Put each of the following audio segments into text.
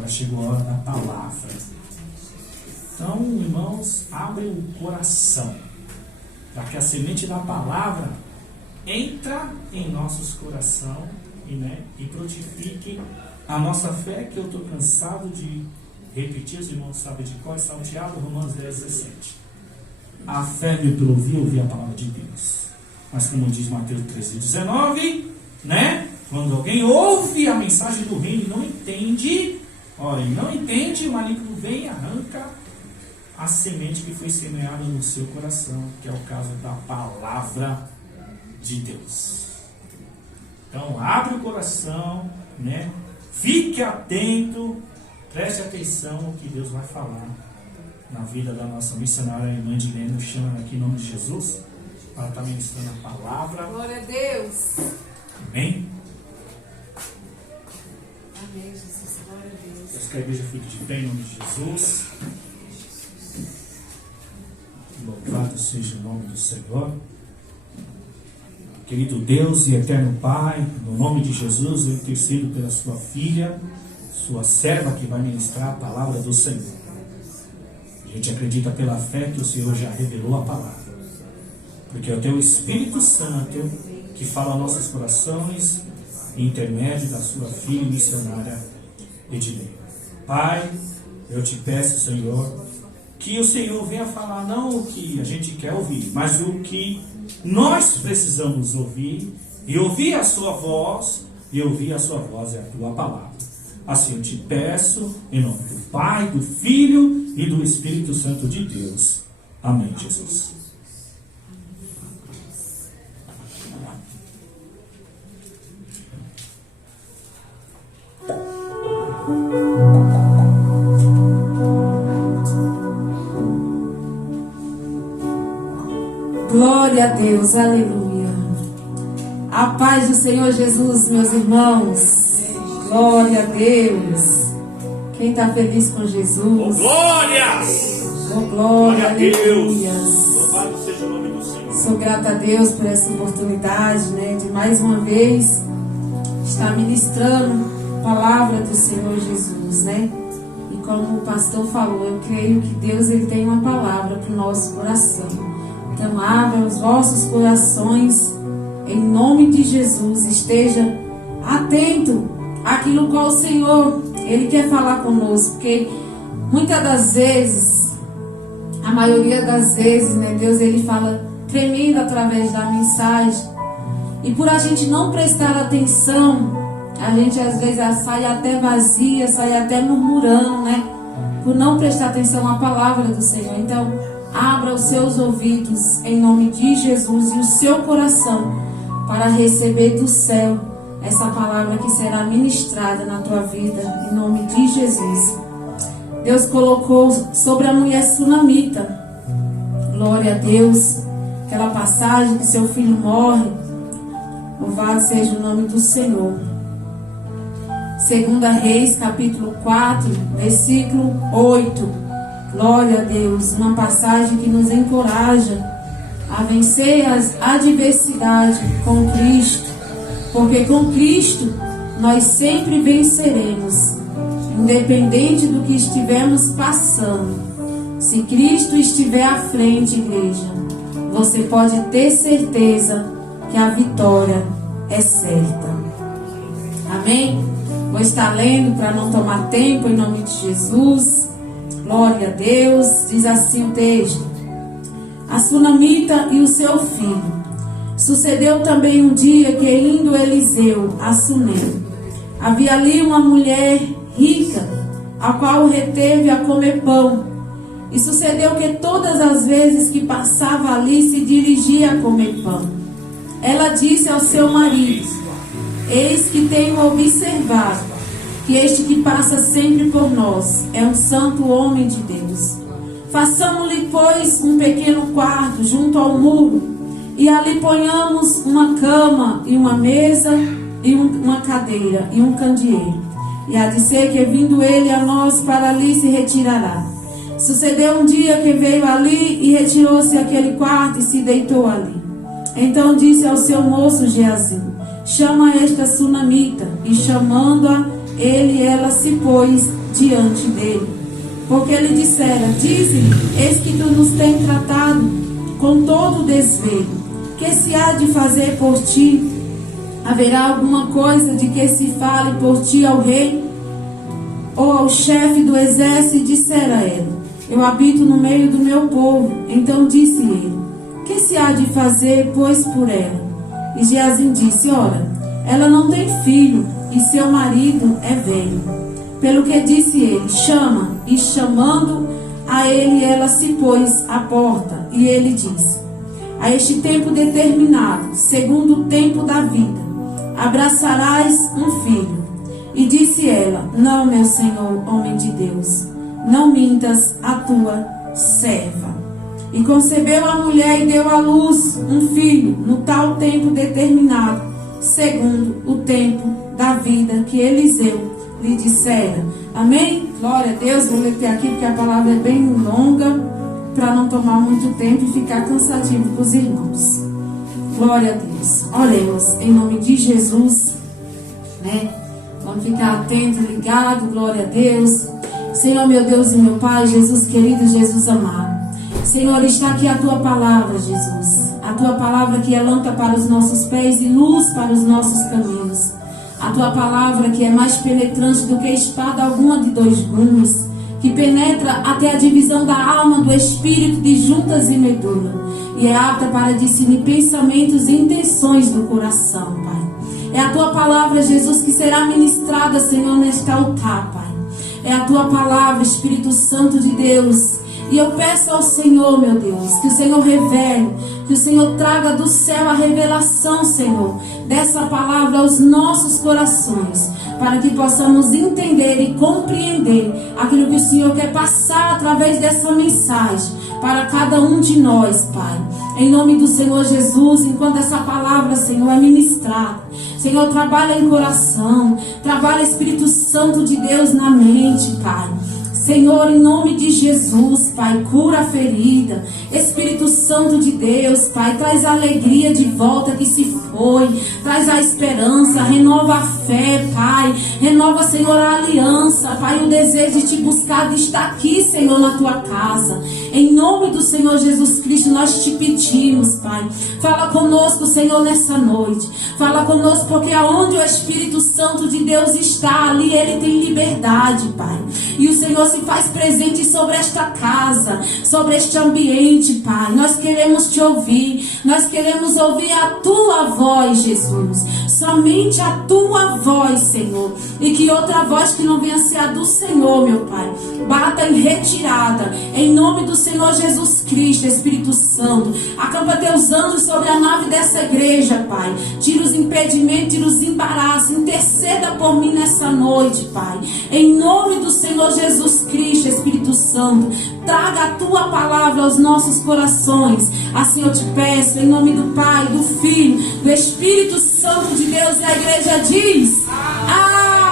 Agora chegou a hora da palavra. Então, irmãos, abrem o coração para que a semente da palavra entra em nossos corações e frutifique a nossa fé, que eu estou cansado de repetir. Os irmãos sabem de qual é salteado, Romanos 10:17. A fé vem pelo ouvir a palavra de Deus. Mas como diz Mateus 13:19, quando alguém ouve a mensagem do reino e não entende, o maligno vem e arranca a semente que foi semeada no seu coração, que é o caso da palavra de Deus. Então, abre o coração, fique atento, preste atenção no que Deus vai falar na vida da nossa missionária irmã Edilene. Eu chamo aqui em nome de Jesus para estar ministrando a palavra. Glória a Deus. Amém? Amém, Jesus. Glória a Deus. Peço que a igreja fique de pé em nome de Jesus. Louvado seja o nome do Senhor. Querido Deus e eterno Pai, no nome de Jesus, eu intercedo pela sua filha, sua serva que vai ministrar a palavra do Senhor. A gente acredita pela fé que o Senhor já revelou a palavra, porque é o teu Espírito Santo que fala aos nossos corações, em intermédio da sua filha missionária Edilene. Pai, eu te peço, Senhor, que o Senhor venha falar não o que a gente quer ouvir, mas o que nós precisamos ouvir, e ouvir a sua voz, e ouvir a sua voz é a tua palavra. Assim eu te peço, em nome do Pai, do Filho e do Espírito Santo de Deus. Amém, Jesus. Glória a Deus, aleluia. A paz do Senhor Jesus, meus irmãos. Glória a Deus. Quem está feliz com Jesus? Oh, glórias! Oh, glória a Deus. Louvado seja o nome do Senhor. Sou grata a Deus por essa oportunidade, de mais uma vez estar ministrando a palavra do Senhor Jesus, E como o pastor falou, eu creio que Deus ele tem uma palavra para o nosso coração. Então, abra os vossos corações, em nome de Jesus. Esteja atento àquilo qual o Senhor, Ele quer falar conosco. Porque muitas das vezes, a maioria das vezes, Deus Ele fala tremendo através da mensagem. E por a gente não prestar atenção, a gente às vezes sai até vazia, sai até murmurando, por não prestar atenção à palavra do Senhor. Então, abra os seus ouvidos em nome de Jesus e o seu coração para receber do céu essa palavra que será ministrada na tua vida em nome de Jesus. Deus colocou sobre a mulher sunamita, glória a Deus, aquela passagem que seu filho morre. Louvado seja o nome do Senhor. 2 Reis, capítulo 4, versículo 8. Glória a Deus, uma passagem que nos encoraja a vencer as adversidades com Cristo, porque com Cristo nós sempre venceremos, independente do que estivermos passando. Se Cristo estiver à frente, igreja, você pode ter certeza que a vitória é certa. Amém? Vou estar lendo para não tomar tempo em nome de Jesus. Glória a Deus. Diz assim o texto: a sunamita e o seu filho. Sucedeu também um dia que, indo Eliseu a Sunem, havia ali uma mulher rica, a qual o reteve a comer pão. E sucedeu que todas as vezes que passava ali se dirigia a comer pão. Ela disse ao seu marido: eis que tenho observado que este que passa sempre por nós é um santo homem de Deus. Façamos-lhe, pois, um pequeno quarto junto ao muro, e ali ponhamos uma cama e uma mesa e uma cadeira e um candeeiro. E há de ser que, vindo ele a nós, para ali se retirará. Sucedeu um dia que veio ali e retirou-se aquele quarto e se deitou ali. Então disse ao seu moço Geazi: chama esta sunamita. E chamando-a, ela se pôs diante dele. Porque ele dissera: dize-lhe, eis que tu nos tem tratado com todo desvelo. Que se há de fazer por ti? Haverá alguma coisa de que se fale por ti ao rei ou ao chefe do exército? Dissera ela: eu habito no meio do meu povo. Então disse ele: que se há de fazer, pois, por ela? E Geazim disse: ora, ela não tem filho, e seu marido é velho. Pelo que disse ele: chama. E chamando a ele, ela se pôs à porta. E ele disse: a este tempo determinado, segundo o tempo da vida, abraçarás um filho. E disse ela: não, meu senhor, homem de Deus, não mintas a tua serva. E concebeu a mulher e deu à luz um filho, no tal tempo determinado, segundo o tempo da vida que Eliseu lhe dissera. Amém? Glória a Deus. Vou ler aqui porque a palavra é bem longa, para não tomar muito tempo e ficar cansativo para os irmãos. Glória a Deus. Oremos em nome de Jesus, né? Vamos ficar atento, ligado. Glória a Deus. Senhor, meu Deus e meu Pai, Jesus querido, Jesus amado, Senhor, está aqui a tua palavra, Jesus. A tua palavra que é lâmpada para os nossos pés e luz para os nossos caminhos. A tua palavra que é mais penetrante do que espada alguma de 2 gumes, que penetra até a divisão da alma, do espírito, de juntas e medula, e é apta para discernir pensamentos e intenções do coração, Pai. É a tua palavra, Jesus, que será ministrada, Senhor, neste altar, Pai. É a tua palavra, Espírito Santo de Deus. E eu peço ao Senhor, meu Deus, que o Senhor revele, que o Senhor traga do céu a revelação, Senhor, dessa palavra aos nossos corações, para que possamos entender e compreender aquilo que o Senhor quer passar através dessa mensagem para cada um de nós, Pai. Em nome do Senhor Jesus, enquanto essa palavra, Senhor, é ministrada, Senhor, trabalha em coração, trabalha Espírito Santo de Deus na mente, Pai. Senhor, em nome de Jesus, Pai, cura a ferida. Espírito Santo de Deus, Pai, traz a alegria de volta que se foi, traz a esperança, renova a fé, Pai, renova, Senhor, a aliança, Pai, o desejo de te buscar, de estar aqui, Senhor, na tua casa. Em nome do Senhor Jesus Cristo, nós te pedimos, Pai, fala conosco, Senhor, nessa noite. Fala conosco, porque aonde o Espírito Santo de Deus está, ali ele tem liberdade, Pai. E o Senhor se faz presente sobre esta casa, sobre este ambiente, Pai. Nós queremos te ouvir, nós queremos ouvir a tua voz, Jesus. Somente a tua voz, Senhor. E que outra voz que não venha ser a do Senhor, meu Pai, bata em retirada. Em nome do Senhor Jesus Cristo, Espírito Santo. Acampa teus anjos sobre a nave dessa igreja, Pai. Tira os impedimentos, tira os embaraços. Interceda por mim nessa noite, Pai. Em nome do Senhor Jesus Cristo, Espírito Santo. Traga a tua palavra aos nossos corações. Assim eu te peço, em nome do Pai, do Filho, do Espírito Santo de Deus. E a igreja diz: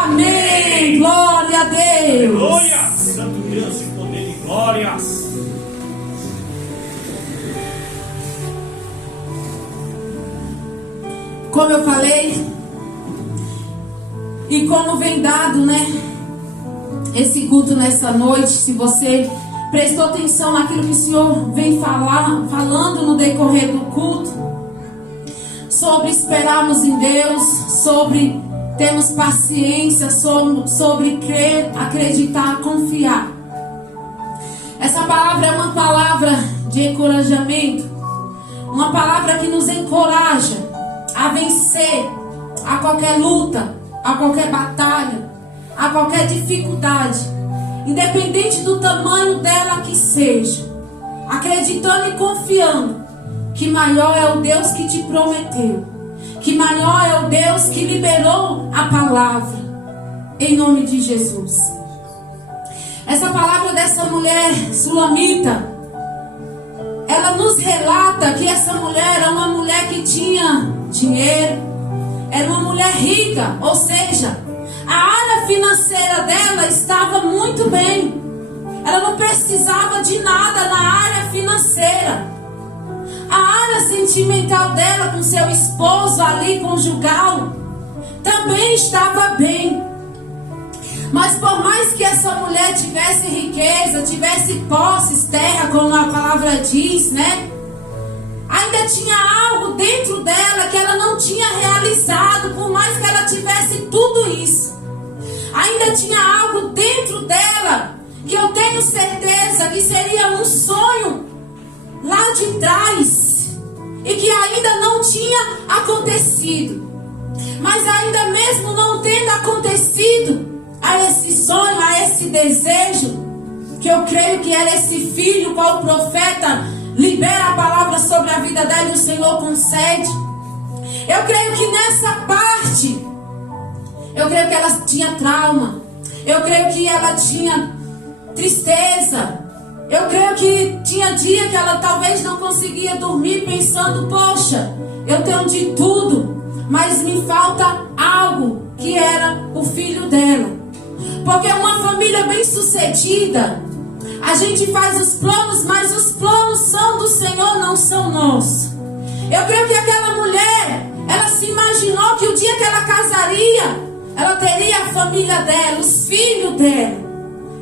amém. Glória a Deus. Glória, Santo Deus e poder e glórias. Como eu falei, e como vem dado, né, esse culto nessa noite, se você prestou atenção naquilo que o Senhor vem falando no decorrer do culto, sobre esperarmos em Deus, sobre termos paciência, sobre crer, acreditar, confiar. Essa palavra é uma palavra de encorajamento, uma palavra que nos encoraja a vencer a qualquer luta, a qualquer batalha, a qualquer dificuldade, independente do tamanho dela que seja, acreditando e confiando que maior é o Deus que te prometeu, que maior é o Deus que liberou a palavra, em nome de Jesus. Essa palavra dessa mulher sulamita, ela nos relata que essa mulher era uma mulher que tinha dinheiro, era uma mulher rica, ou seja, a área financeira dela estava muito bem. Ela não precisava de nada na área financeira. A área sentimental dela com seu esposo ali, conjugal, também estava bem. Mas por mais que essa mulher tivesse riqueza, tivesse posses, terra, como a palavra diz, né? Ainda tinha algo dentro dela que ela não tinha realizado, por mais que ela tivesse tudo isso. Ainda tinha algo dentro dela que eu tenho certeza que seria um sonho lá de trás e que ainda não tinha acontecido. Mas ainda mesmo não tendo acontecido, a esse sonho, a esse desejo, que eu creio que era esse filho, qual o profeta libera a palavra sobre a vida dela e o Senhor concede. Eu creio que nessa parte, eu creio que ela tinha trauma, eu creio que ela tinha tristeza, eu creio que tinha dia que ela talvez não conseguia dormir pensando, poxa, eu tenho de tudo, mas me falta algo, que era o filho dela. Porque uma família bem sucedida, a gente faz os planos, mas os planos são do Senhor, não são nossos. Eu creio que aquela mulher, ela se imaginou que o dia que ela casaria, ela teria a família dela, os filhos dela.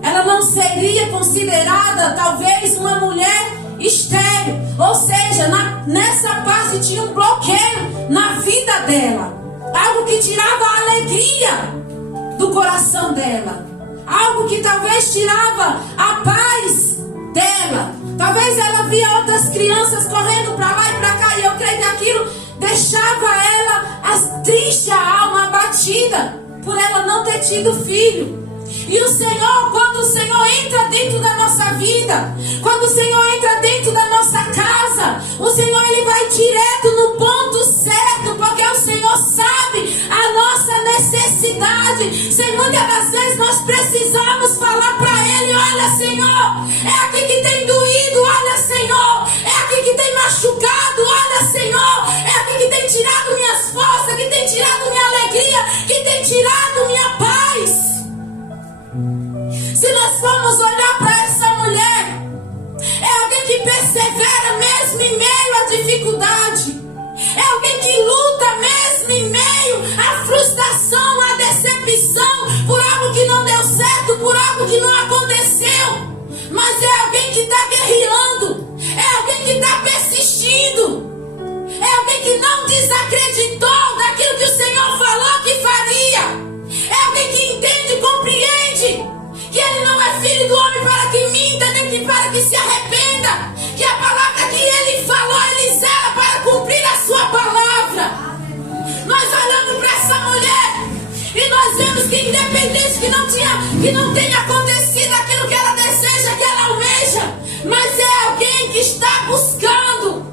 Ela não seria considerada talvez uma mulher estéril. Ou seja, nessa parte tinha um bloqueio na vida dela. Algo que tirava a alegria do coração dela. Algo que talvez tirava a paz dela. Talvez ela via outras crianças correndo para lá e para cá. E eu creio que aquilo deixava ela triste, a alma abatida, por ela não ter tido filho. E o Senhor, quando o Senhor entra dentro da nossa vida, quando o Senhor entra dentro da nossa casa, o Senhor, Ele vai direto no ponto certo, porque o Senhor sabe a nossa necessidade. Sem muitas das vezes nós precisamos falar para Ele, olha Senhor, é aqui que tem doído, olha Senhor, é aqui que tem machucado, olha Senhor, é aqui que tem tirado minhas forças, que tem tirado minha alegria, que tem tirado minha paz. Se nós formos olhar para essa mulher, é alguém que persevera mesmo em meio à dificuldade. É alguém que luta mesmo em meio à frustração, à decepção, por algo que não deu certo, por algo que não aconteceu. Mas é alguém que está guerreando, é alguém que está persistindo, é alguém que não desacreditou daquilo que o Senhor falou que faria. É alguém que entende e compreende que Ele não é filho do homem para que minta, nem que para que se arrependa. Que a palavra que Ele falou, Ele zela para cumprir a sua palavra. Nós olhamos para essa mulher e nós vemos que independente que não tenha acontecido aquilo que ela deseja, que ela almeja, mas é alguém que está buscando.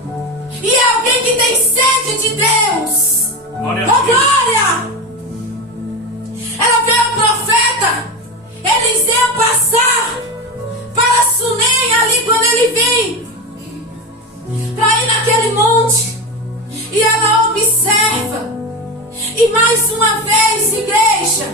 E é alguém que tem sede de Deus. Glória! Ela vê o profeta Eliseu passar para Sunem ali quando ele vem para ir naquele monte, e ela observa. E mais uma vez, igreja,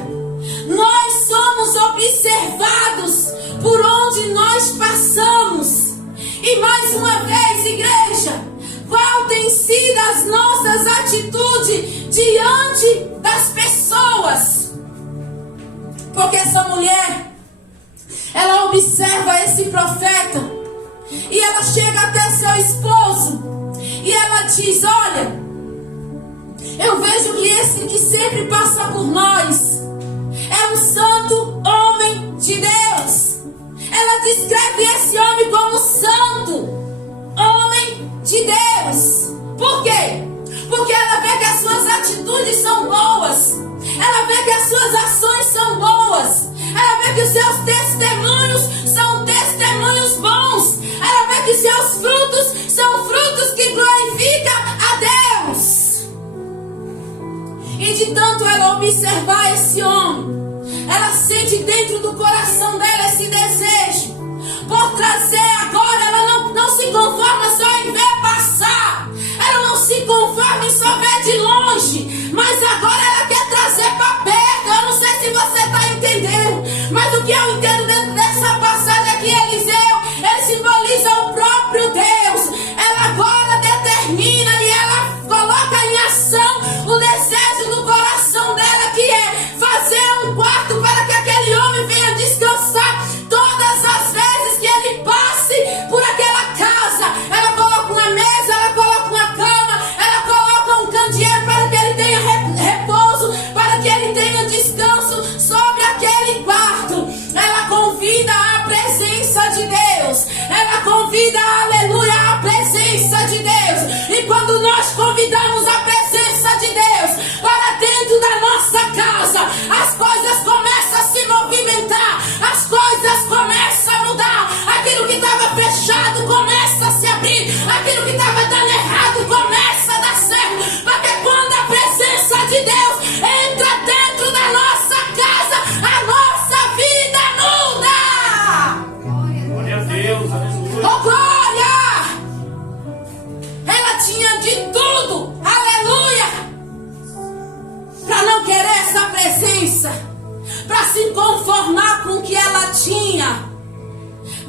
nós somos observados por onde nós passamos. E mais uma vez, igreja, qual tem sido as nossas atitudes diante das pessoas? Porque essa mulher, ela observa esse profeta e ela chega até seu esposo e ela diz, olha, eu vejo que esse que sempre passa por nós é um santo homem de Deus. Ela descreve esse homem como santo homem de Deus. Por quê? Porque ela vê que as suas atitudes são boas. Ela vê que as suas ações são boas. Ela vê que os seus testemunhos são testemunhos bons. Ela vê que seus frutos são frutos que glorificam a Deus. E de tanto ela observar esse homem, ela sente dentro do coração dela esse desejo por trazer agora. Ela não se conforma só em ver passar. Ela não se conforma em só ver de longe. Mas agora ela quer trazer para perto. Eu não sei se você está entendendo. Mas o que eu entendo dentro dessa passagem é que Eliseu, ele simboliza o próprio Deus. Ela agora determina e ela coloca em ação o desejo do coração dela, que é fazer um quarto para que aquele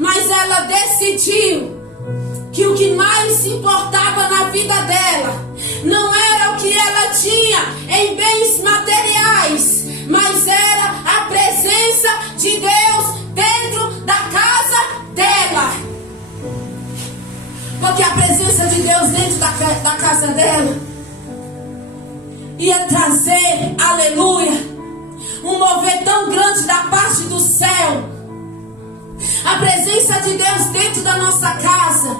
mas ela decidiu que o que mais importava na vida dela não era o que ela tinha em bens materiais, mas era a presença de Deus dentro da casa dela. Porque a presença de Deus dentro da casa dela ia trazer, aleluia, um mover tão grande da parte do céu. A presença de Deus dentro da nossa casa,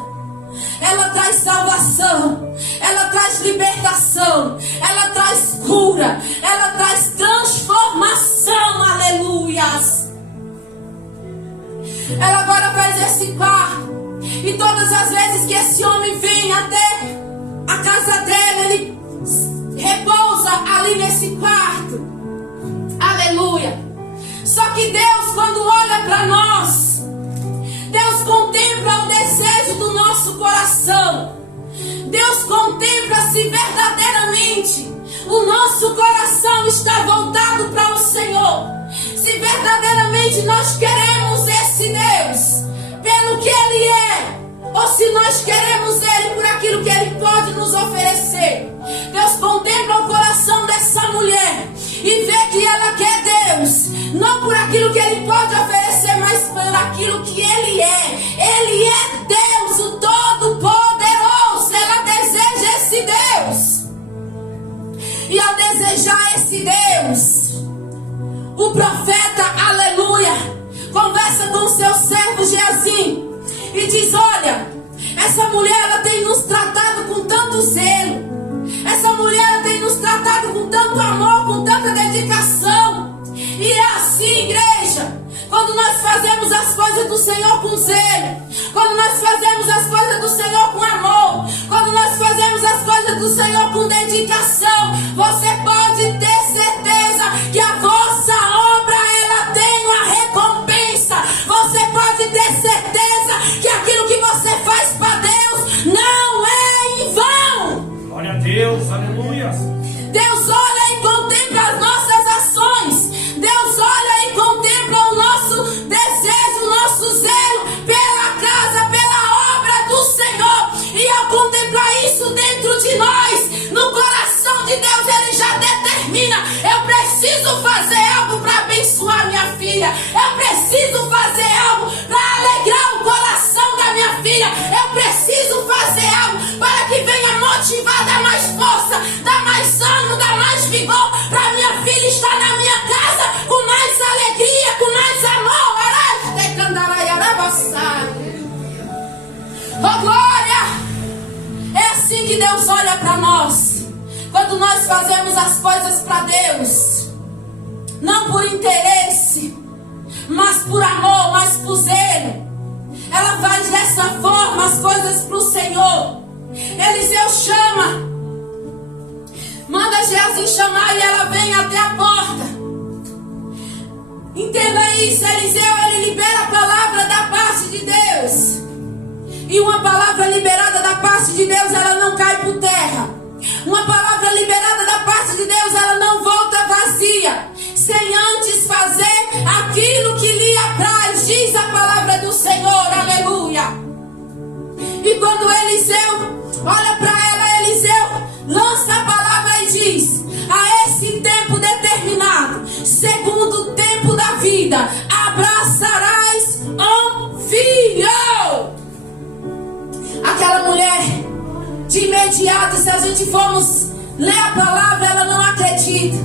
ela traz salvação, ela traz libertação, ela traz cura, ela traz transformação, aleluias. Ela agora faz esse quarto, e todas as vezes que esse homem vem até a casa dela, ele repousa ali nesse quarto, aleluia. Só que Deus, quando olha para nós, Deus contempla o desejo do nosso coração. Deus contempla se verdadeiramente o nosso coração está voltado para o Senhor. Se verdadeiramente nós queremos esse Deus pelo que Ele é, ou se nós queremos Ele por aquilo que Ele pode nos oferecer. Deus contempla o coração dessa mulher e vê que ela quer Deus, não por aquilo que Ele pode oferecer, mas por aquilo que Ele é. Ele é Deus, o Todo-Poderoso. Ela deseja esse Deus. E ao desejar esse Deus, o profeta, aleluia, conversa com seu servo Geazi e diz: olha, essa mulher, ela tem nos tratado com tanto zelo, essa mulher, ela tem nos tratado com tanto amor, com tanta dedicação. E é assim, igreja, quando nós fazemos as coisas do Senhor com zelo, quando nós fazemos as coisas do Senhor com amor, quando nós fazemos as coisas do Senhor com dedicação, você pode ter certeza que a vossa obra, ela tem uma recompensa. Você pode ter certeza que aquilo que você faz para Deus não é em vão. Glória a Deus, aleluia. Deus olha e contempla as nossas ações. Deus olha e contempla o nosso desejo, o nosso zelo pela casa, pela obra do Senhor. E ao contemplar isso dentro de nós, no coração de Deus, Ele já determina: eu preciso fazer algo para abençoar minha filha, eu preciso fazer algo para alegrar o coração da minha filha, eu preciso fazer algo para que venha motivar, dar mais força, dar mais ânimo, dar mais vigor, para minha filha estar na minha casa com mais alegria, com mais amor. Oh glória! É assim que Deus olha para nós. Quando nós fazemos as coisas para Deus, não por interesse, mas por amor, mas por zelo, ela faz dessa forma as coisas para o Senhor. Eliseu chama, manda Geazi chamar, e ela vem até a porta. Entenda isso, Eliseu, ele libera a palavra da parte de Deus. E uma palavra liberada da parte de Deus, ela não cai por terra. Uma palavra liberada da parte de Deus, ela não volta vazia, sem antes fazer aquilo que lhe apraz, diz a palavra do Senhor, aleluia. E quando Eliseu olha para ela, Eliseu lança a palavra e diz: a esse tempo determinado, segundo o tempo da vida, abraçarás um filho. Aquela mulher, de imediato, se a gente formos ler a palavra, ela não acredita.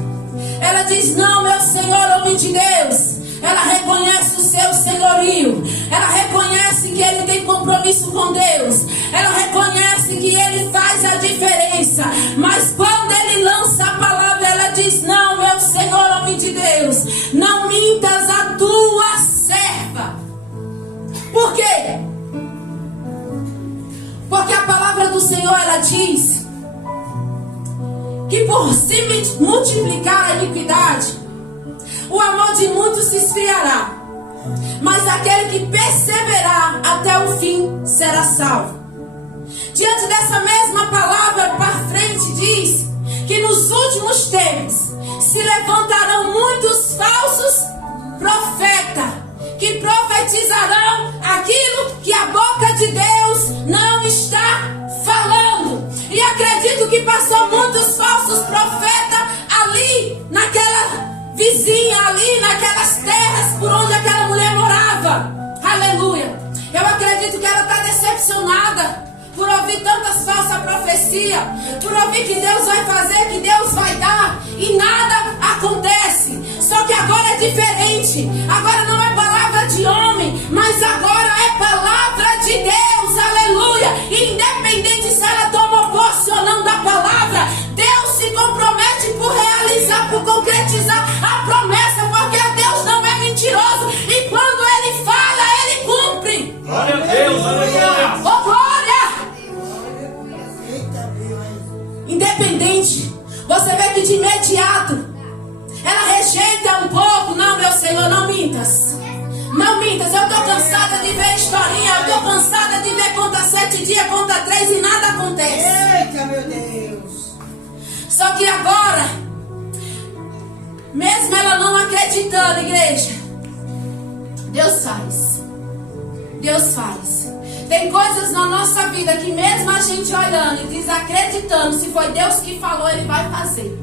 Ela diz: não, meu Senhor, homem de Deus. Ela reconhece o seu senhorio. Ela reconhece que ele tem compromisso com Deus. Ela reconhece que ele faz a diferença. Mas quando ele lança a palavra, ela diz: não, meu Senhor, homem de Deus, não mintas a tua serva. Por quê? Porque a palavra do Senhor, ela diz que por se multiplicar a iniquidade, o amor de muitos se esfriará, mas aquele que perseverar até o fim será salvo. Diante dessa mesma palavra, para frente diz que nos últimos tempos se levantarão muitos falsos profetas, que profetizarão aquilo que a boca de Deus não está falando. E acredito que passou muitos falsos profetas ali, naquela vizinha, ali naquelas terras por onde aquela mulher morava. Aleluia. Eu acredito que ela está decepcionada por ouvir tantas falsas profecias, por ouvir que Deus vai fazer, que Deus vai dar, e nada acontece. Só que agora é diferente. Agora não é palavra de homem, mas agora é palavra de Deus. Aleluia. E independente se ela tomou posse ou não da palavra, Deus se compromete por realizar, por concretizar a promessa, porque Deus não é mentiroso. E quando Ele fala, Ele cumpre. Glória a Deus, aleluia. Oh, glória! Independente, você vê que de imediato ela rejeita um pouco. Não, meu Senhor, não mintas. Não mintas, eu estou cansada de ver historinha. Eu estou cansada de ver conta 7 dias, conta 3 e nada acontece. Eita, meu Deus. Só que agora, mesmo ela não acreditando, igreja, Deus faz. Deus faz. Tem coisas na nossa vida que mesmo a gente olhando e desacreditando, se foi Deus que falou, Ele vai fazer.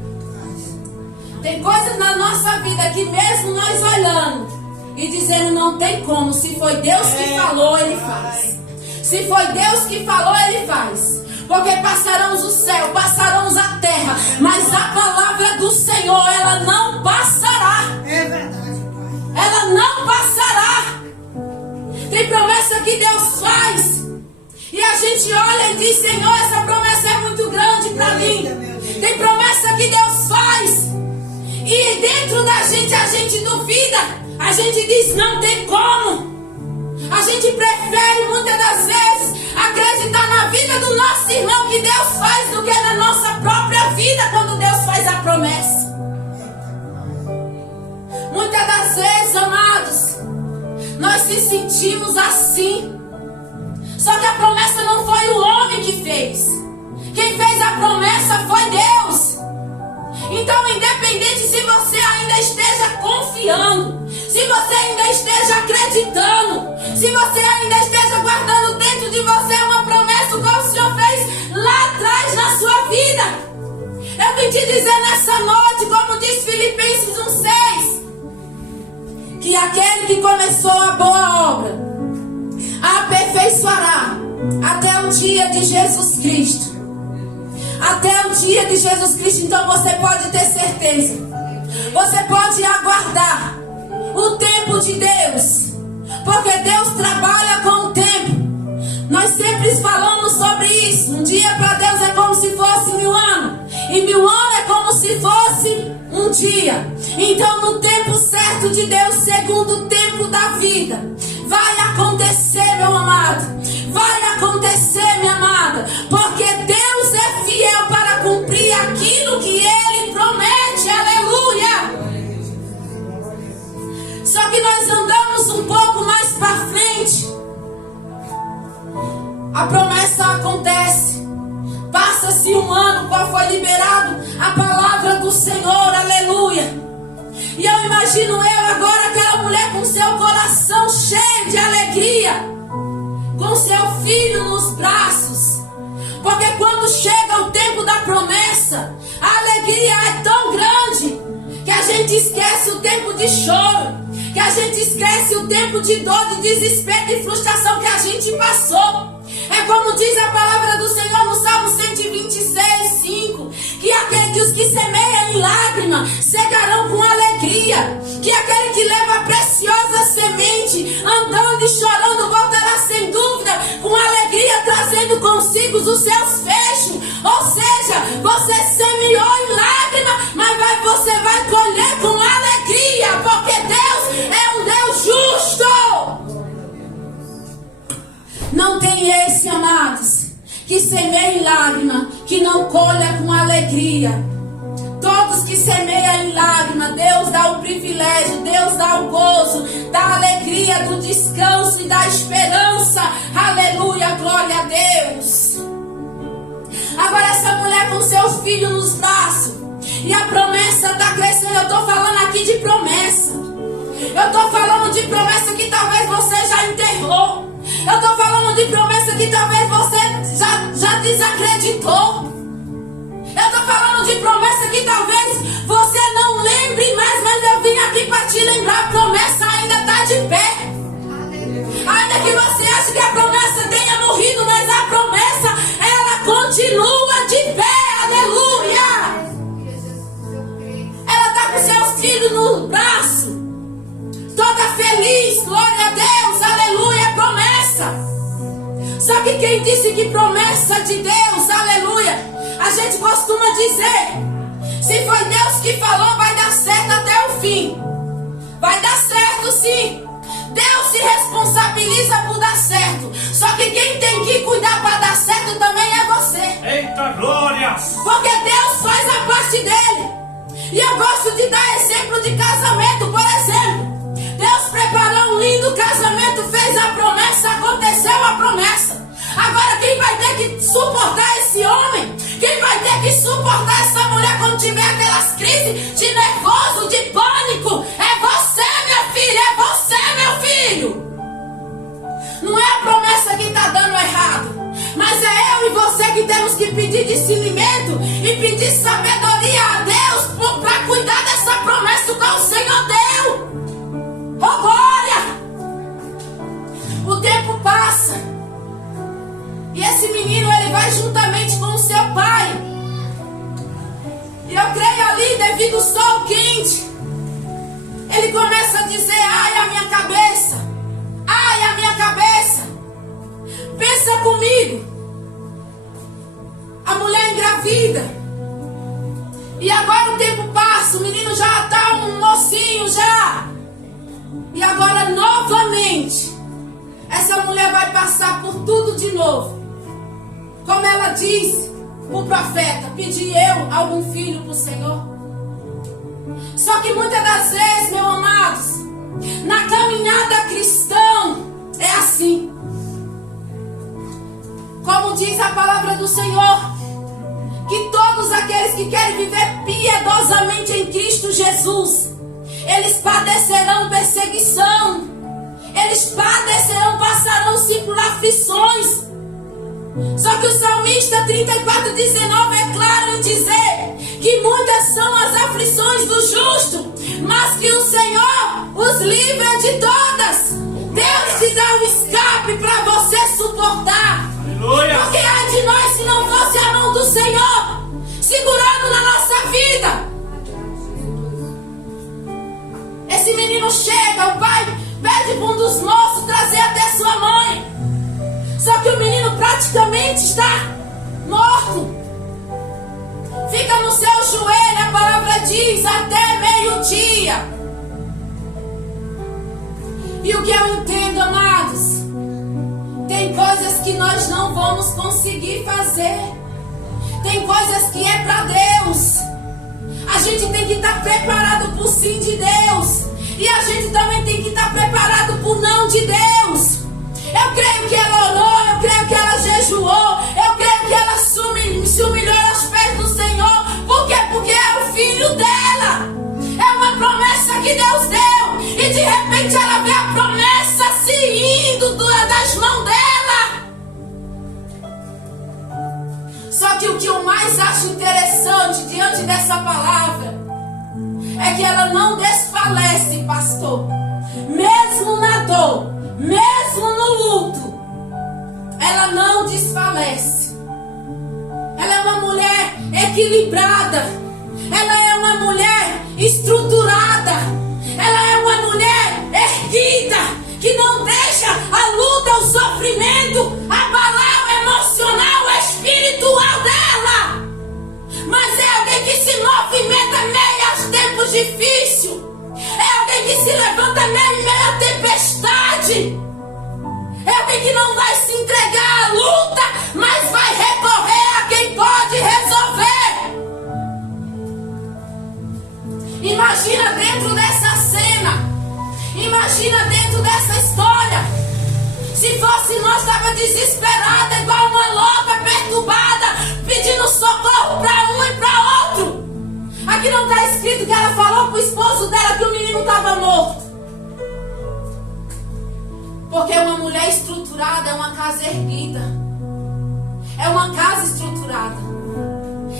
Tem coisas na nossa vida que mesmo nós olhando e dizendo não tem como, se foi Deus que falou, Ele faz. Se foi Deus que falou, Ele faz. Porque passarão o céu, passarão a terra, mas a palavra do Senhor, ela não passará. É verdade, Pai. Ela não passará. Tem promessa que Deus faz e a gente olha e diz: Senhor, essa promessa é muito grande para mim. Tem promessa que Deus faz e dentro da gente a gente duvida. A gente diz: não tem como. A gente prefere muitas das vezes acreditar na vida do nosso irmão que Deus faz do que na nossa própria vida quando Deus faz a promessa. Muitas das vezes, amados, nós se sentimos assim. Só que a promessa não foi o homem que fez. Quem fez a promessa foi Deus. Então, independente se você ainda esteja confiando, se você ainda esteja acreditando, se você ainda esteja guardando dentro de você uma promessa igual o Senhor fez lá atrás na sua vida, eu vim te dizer nessa noite, como diz Filipenses 1,6, que aquele que começou a boa obra a aperfeiçoará até o dia de Jesus Cristo. Até o dia de Jesus Cristo. Então você pode ter certeza, você pode aguardar o tempo de Deus, porque Deus trabalha com o tempo. Nós sempre falamos sobre isso. Um dia para Deus é como se fosse 1000 anos, e 1000 anos é como se fosse um dia. Então no tempo certo de Deus, segundo o tempo da vida, vai acontecer, meu amado. Vai acontecer, minha amada, porque Deus é fiel para cumprir aquilo que Ele promete. Aleluia. Só que nós andamos um pouco mais para frente. A promessa acontece. Passa-se um ano, qual foi liberado a palavra do Senhor. Aleluia. E eu imagino agora aquela mulher com seu coração cheio de alegria, com seu filho nos braços. Porque quando chega o tempo da promessa, a alegria é tão grande que a gente esquece o tempo de choro, que a gente esquece o tempo de dor, de desespero e frustração que a gente passou. É como diz a palavra do Senhor no Salmo 126:5, que os que semeiam em lágrima cegarão com alegria, que aquele que leva a preciosa semente, andando e chorando, voltará sem dúvida com alegria, trazendo consigo os seus fechos. Ou seja, você semeou em lágrima, mas você vai colher com alegria, porque Deus é um Deus justo. Não tem esse, amados, que semeia em lágrima, que não colha com alegria. Todos que semeiam em lágrima, Deus dá o privilégio, Deus dá o gozo, da alegria, do descanso e da esperança. Aleluia, glória a Deus. Agora essa mulher com seu filho nos braços, e a promessa está crescendo. Eu estou falando aqui de promessa. Eu estou falando de promessa que talvez você já enterrou. desacreditou. Eu estou falando de promessa que talvez você não lembre mais, mas eu vim aqui para te lembrar. A promessa ainda está de pé. Ainda que você ache que a promessa tenha morrido, mas a promessa, ela continua de pé. Aleluia! Ela está com seus filhos no braço, toda feliz, glória a Deus, aleluia, promessa. Só que quem disse que promessa de Deus, aleluia, a gente costuma dizer, se foi Deus que falou, vai dar certo até o fim. Vai dar certo sim. Deus se responsabiliza por dar certo. Só que quem tem que cuidar para dar certo também é você. Eita glórias! Porque Deus faz a parte dele. E eu gosto de dar exemplo de casamento, por exemplo. Deus preparou um lindo casamento, fez a promessa, aconteceu a promessa. Agora quem vai ter que suportar esse homem? Quem vai ter que suportar essa mulher quando tiver aquelas crises de nervoso, de pânico? É você, minha filha, é você, meu filho. Não é a promessa que está dando errado, mas é eu e você que temos que pedir discernimento e pedir sabedoria a Deus para cuidar dessa promessa que o Senhor deu. Oh, glória! O tempo passa e esse menino, ele vai juntamente com o seu pai. E eu creio ali, devido ao sol quente, ele começa a dizer, ai a minha cabeça, ai a minha cabeça. Pensa comigo, a mulher engravida, e agora o tempo passa, o menino já está um mocinho já, e agora novamente essa mulher vai passar por tudo de novo. Como ela disse o profeta, pedi eu algum filho para o Senhor. Só que muitas das vezes, meus amados, na caminhada cristã é assim. Como diz a palavra do Senhor, que todos aqueles que querem viver piedosamente em Cristo Jesus, eles padecerão perseguição, eles padecerão, passarão sim por aflições. Só que o salmista 34:19 é claro em dizer que muitas são as aflições do justo, mas que o Senhor os livra de todas. Deus te dá um escape para você suportar. Aleluia! Porque ai de nós se não fosse a mão do Senhor segurando na nossa vida. Esse menino chega, o pai pede para um dos moços trazer até sua mãe. Só que o menino praticamente está morto. Fica no seu joelho, a palavra diz, até meio-dia. E o que eu entendo, amados, tem coisas que nós não vamos conseguir fazer. Tem coisas que é para Deus. A gente tem que estar preparado para o sim de Deus. E a gente também tem que estar preparado para o não de Deus. Eu creio que ela orou, eu creio que ela jejuou, eu creio que ela se humilhou aos pés do Senhor. Por quê? Porque é o filho dela. É uma promessa que Deus deu. E de repente ela vê a promessa se indo das mãos dela. Só que o que eu mais acho interessante diante dessa palavra é que ela não desfalece, pastor. Mesmo na dor, mesmo no luto, ela não desfalece. Ela é uma mulher equilibrada. Ela é uma mulher estruturada. Ela é uma mulher erguida, que não deixa a luta, o sofrimento abalar o emocional, o espiritual dela. Mas é alguém que se movimenta meio aos tempos difíceis. É alguém que se levanta meio à tempestade. É alguém que não vai se entregar à luta, mas vai recorrer a quem pode resolver. Imagina dentro dessa cena, imagina dentro dessa história. Se fosse nós, estava desesperada, igual uma louca, perturbada, pedindo socorro para um e para outro. Aqui não está escrito que ela falou para o esposo dela que o menino estava morto. Porque uma mulher estruturada é uma casa erguida. é uma casa estruturada.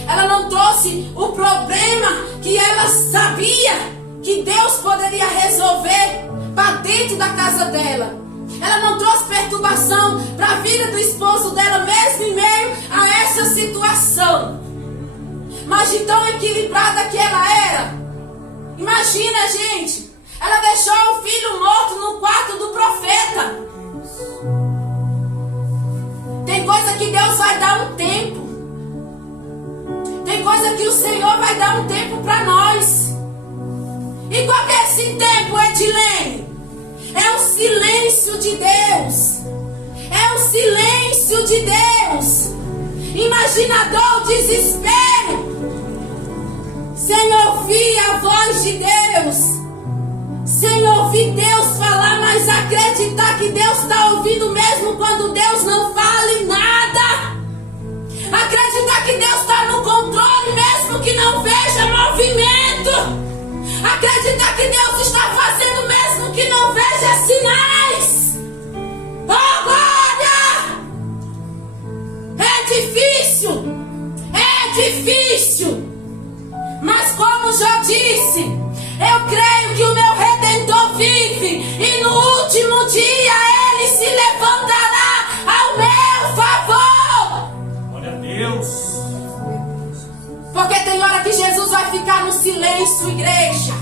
Ela não trouxe o problema que ela sabia que Deus poderia resolver para dentro da casa dela. Ela não trouxe perturbação para a vida do esposo dela, mesmo em meio a essa situação. Mas de tão equilibrada que ela era, imagina, gente, ela deixou o filho morto no quarto do profeta. Tem coisa que Deus vai dar um tempo. Tem coisa que o Senhor vai dar um tempo para nós. E qual é esse tempo, Edilene? É o silêncio de Deus. É o silêncio de Deus. Imagina a dor, o desespero, sem ouvir a voz de Deus, sem ouvir Deus falar, mas acreditar que Deus está ouvindo mesmo quando Deus não fala em nada. Acreditar que Deus está no controle mesmo que não veja movimento. Acreditar que Deus está fazendo mesmo que não veja sinais. Oh, glória! É difícil. É difícil. Mas como já disse, eu creio que o meu Redentor vive. E no último dia Ele se levantará ao meu favor. Glória a Deus. Porque tem hora que Jesus vai ficar no silêncio, igreja.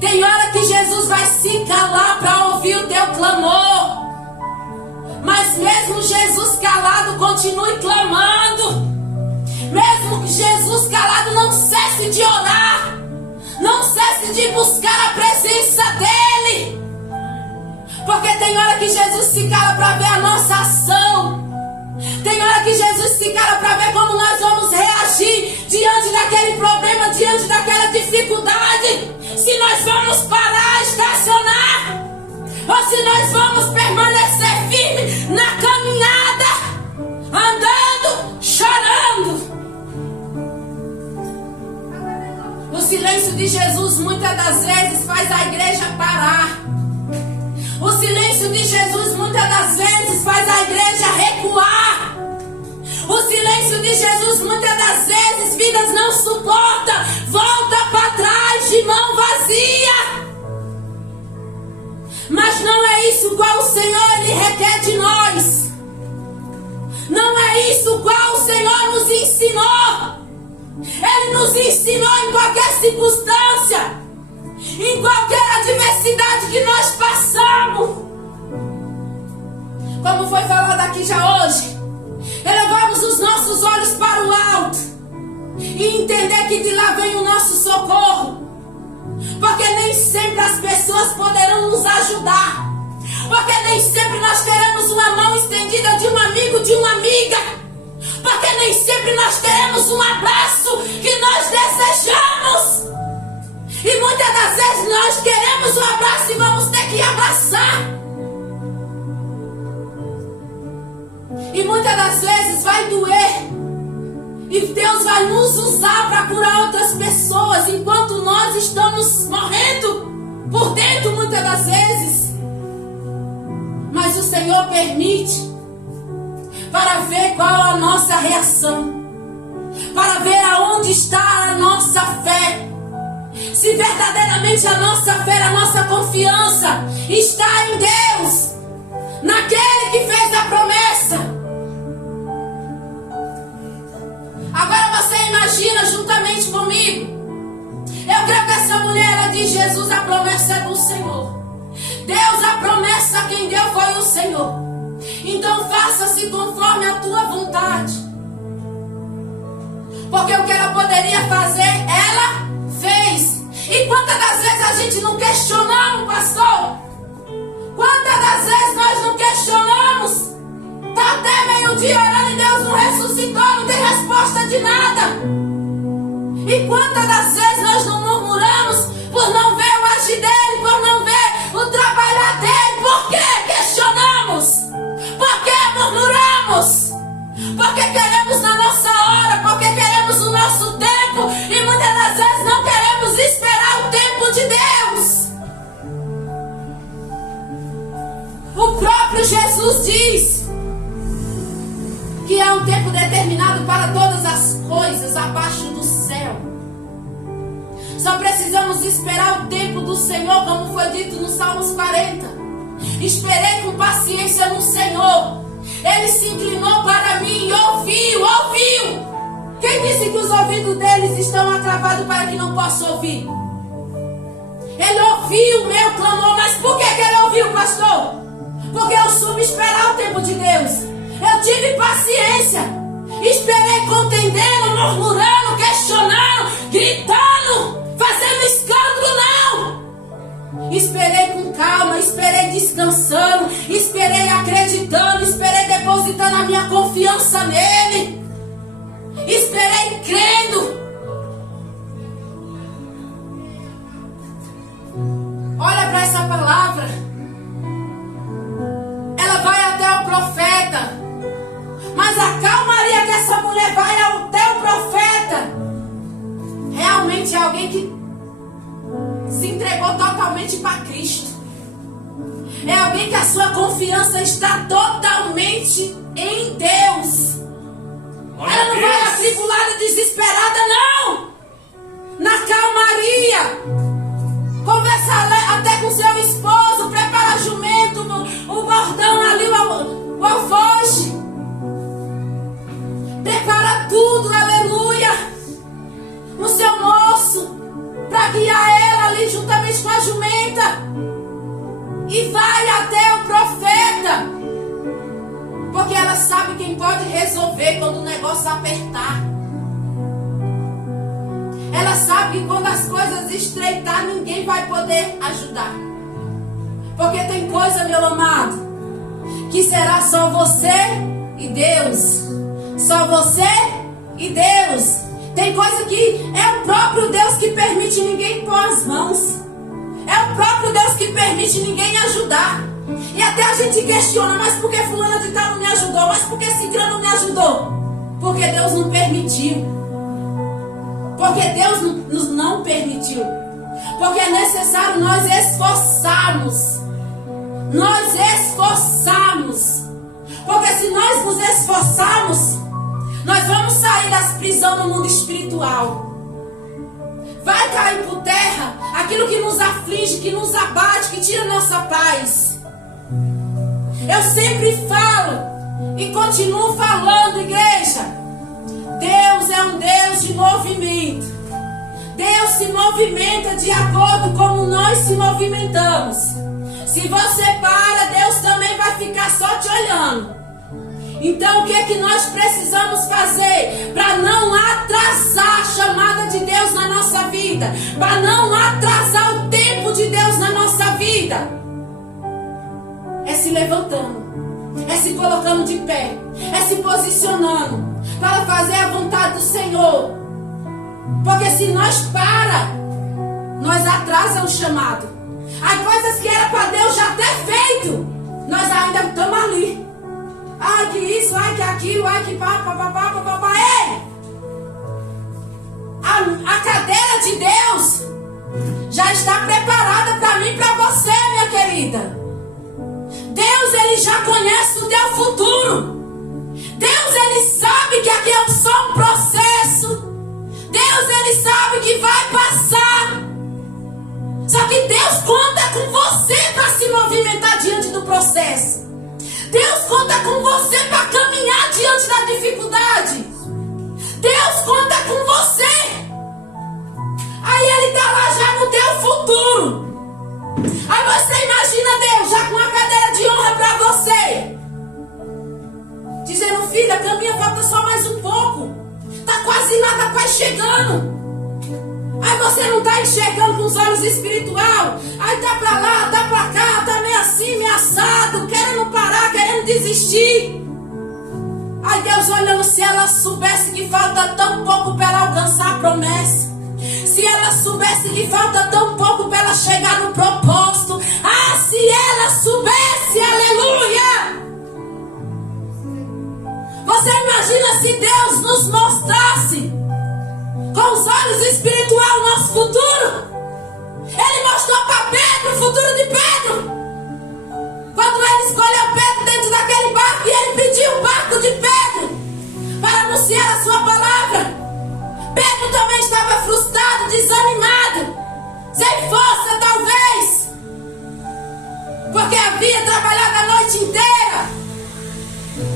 Tem hora que Jesus vai se calar para ouvir o teu clamor. Mas mesmo Jesus calado, continue clamando. Mesmo que Jesus calado, não cesse de orar. Não cesse de buscar a presença dEle. Porque tem hora que Jesus se cala para ver a nossa ação. Tem hora que Jesus se cala para ver como nós vamos reagir diante daquele problema, diante daquela dificuldade. Se nós vamos parar, estacionar, ou se nós vamos permanecer firmes na caminhada, andando, chorando. O silêncio de Jesus muitas das vezes faz a igreja parar. O silêncio de Jesus muitas das vezes faz a igreja recuar. O silêncio de Jesus muitas das vezes vidas não suportam, volta para trás de mão vazia. Mas não é isso qual o Senhor Ele requer de nós. Não é isso qual o Senhor nos ensinou. Ele nos ensinou em qualquer circunstância, em qualquer adversidade que nós passamos. Como foi falado aqui já hoje, elevamos os nossos olhos para o alto e entender que de lá vem o nosso socorro. Porque nem sempre as pessoas poderão nos ajudar. Porque nem sempre nós teremos uma mão estendida de um amigo, de uma amiga. Porque nem sempre nós teremos um abraço que nós desejamos. E muitas das vezes nós queremos um abraço e vamos ter que abraçar. E muitas das vezes vai doer. E Deus vai nos usar para curar outras pessoas, enquanto nós estamos morrendo por dentro muitas das vezes. Mas o Senhor permite para ver qual a nossa reação, para ver aonde está a nossa fé. Se verdadeiramente a nossa fé, a nossa confiança está em Deus, naquele que fez a promessa. Agora você imagina juntamente comigo. Eu creio que essa mulher, ela diz: Jesus, a promessa é do Senhor. Deus, a promessa quem deu foi o Senhor. Então faça-se conforme a tua vontade. Porque o que ela poderia fazer, ela fez. E quantas das vezes a gente não questionamos, pastor? Quantas das vezes nós não questionamos? Está até meio-dia orando e Deus não ressuscitou, não tem resposta de nada. E quantas das vezes nós não murmuramos por não ver o agir dele, por não ver o trabalhar dele? Por que questionamos? Por que murmuramos? Porque queremos na nossa hora, porque queremos o nosso tempo. E muitas das vezes não queremos esperar o tempo de Deus. O próprio Jesus diz que que há um tempo determinado para todas as coisas abaixo do céu. Só precisamos esperar o tempo do Senhor, como foi dito no Salmos 40. Esperei com paciência no Senhor. Ele se inclinou para mim e ouviu. Quem disse que os ouvidos deles estão agravados para que não possa ouvir? Ele ouviu o meu clamor. Mas por que ele ouviu, pastor? Porque eu soube esperar o tempo de Deus. Eu tive paciência. Esperei contendendo, murmurando, questionando, gritando, fazendo escândalo, não. Esperei com calma, esperei descansando, esperei acreditando, esperei depositando a minha confiança nele. Esperei crendo. Olha para essa palavra. Ela vai até o profeta. Mas a calmaria que essa mulher vai até o profeta realmente é alguém que se entregou totalmente para Cristo. É alguém que a sua confiança está totalmente em Deus. Ela não vai atribulada, desesperada, não. Na calmaria. Conversa até com seu esposo, prepara jumento, o bordão ali, o alfoge. Prepara tudo, aleluia. O seu moço, para guiar ela ali juntamente com a jumenta. E vai até o profeta. Porque ela sabe quem pode resolver quando o negócio apertar. Ela sabe que quando as coisas estreitar, ninguém vai poder ajudar. Porque tem coisa, meu amado, que será só você e Deus. Só você e Deus. Tem coisa que é o próprio Deus que permite ninguém pôr as mãos. É o próprio Deus que permite ninguém ajudar. E até a gente questiona, mas por que fulana de tal não me ajudou? Mas por que ciclano não me ajudou? Porque Deus não permitiu. Porque Deus nos não permitiu. Porque é necessário nós esforçarmos. Nós esforçarmos. Porque se nós nos esforçarmos, nós vamos sair das prisões no mundo espiritual. Vai cair por terra aquilo que nos aflige, que nos abate, que tira nossa paz. Eu sempre falo e continuo falando, igreja. Deus é um Deus de movimento. Deus se movimenta de acordo com como nós se movimentamos. Se você para, Deus também vai ficar só te olhando. Então o que é que nós precisamos fazer para não atrasar a chamada de Deus na nossa vida? Para não atrasar o tempo de Deus na nossa vida? É se levantando, é se colocando de pé, é se posicionando para fazer a vontade do Senhor. Porque se nós nós atrasamos o chamado. As coisas que era para Deus já ter feito, nós ainda estamos ali. Ai que isso, ai que aquilo, ai que papapá. Ei! A cadeira de Deus já está preparada para mim e para você, minha querida. Deus, Ele já conhece o teu futuro. Deus, Ele sabe que aqui é só um processo. Deus, Ele sabe que vai passar. Só que Deus conta com você para se movimentar diante do processo. Deus conta com você para caminhar diante da dificuldade. Deus conta com você. Aí Ele está lá já no teu futuro. Aí você imagina Deus já com a cadeira de honra para você, dizendo: filha, caminha, falta só mais um pouco. Está quase lá, está quase chegando. Aí você não está enxergando com os olhos espirituais. Aí tá para lá, tá para cá, tá meio assim, meio assado, querendo parar, querendo desistir. Aí Deus olhando, se ela soubesse que falta tão pouco para ela alcançar a promessa. Se ela soubesse que falta tão pouco para ela chegar no propósito. Ah, se ela soubesse, aleluia! Você imagina se Deus nos mostrasse com os olhos espirituais o nosso futuro? Ele mostrou para Pedro o futuro de Pedro. Quando ele escolheu Pedro dentro daquele barco e ele pediu o barco de Pedro. também estava frustrado, desanimado, sem força talvez, porque havia trabalhado a noite inteira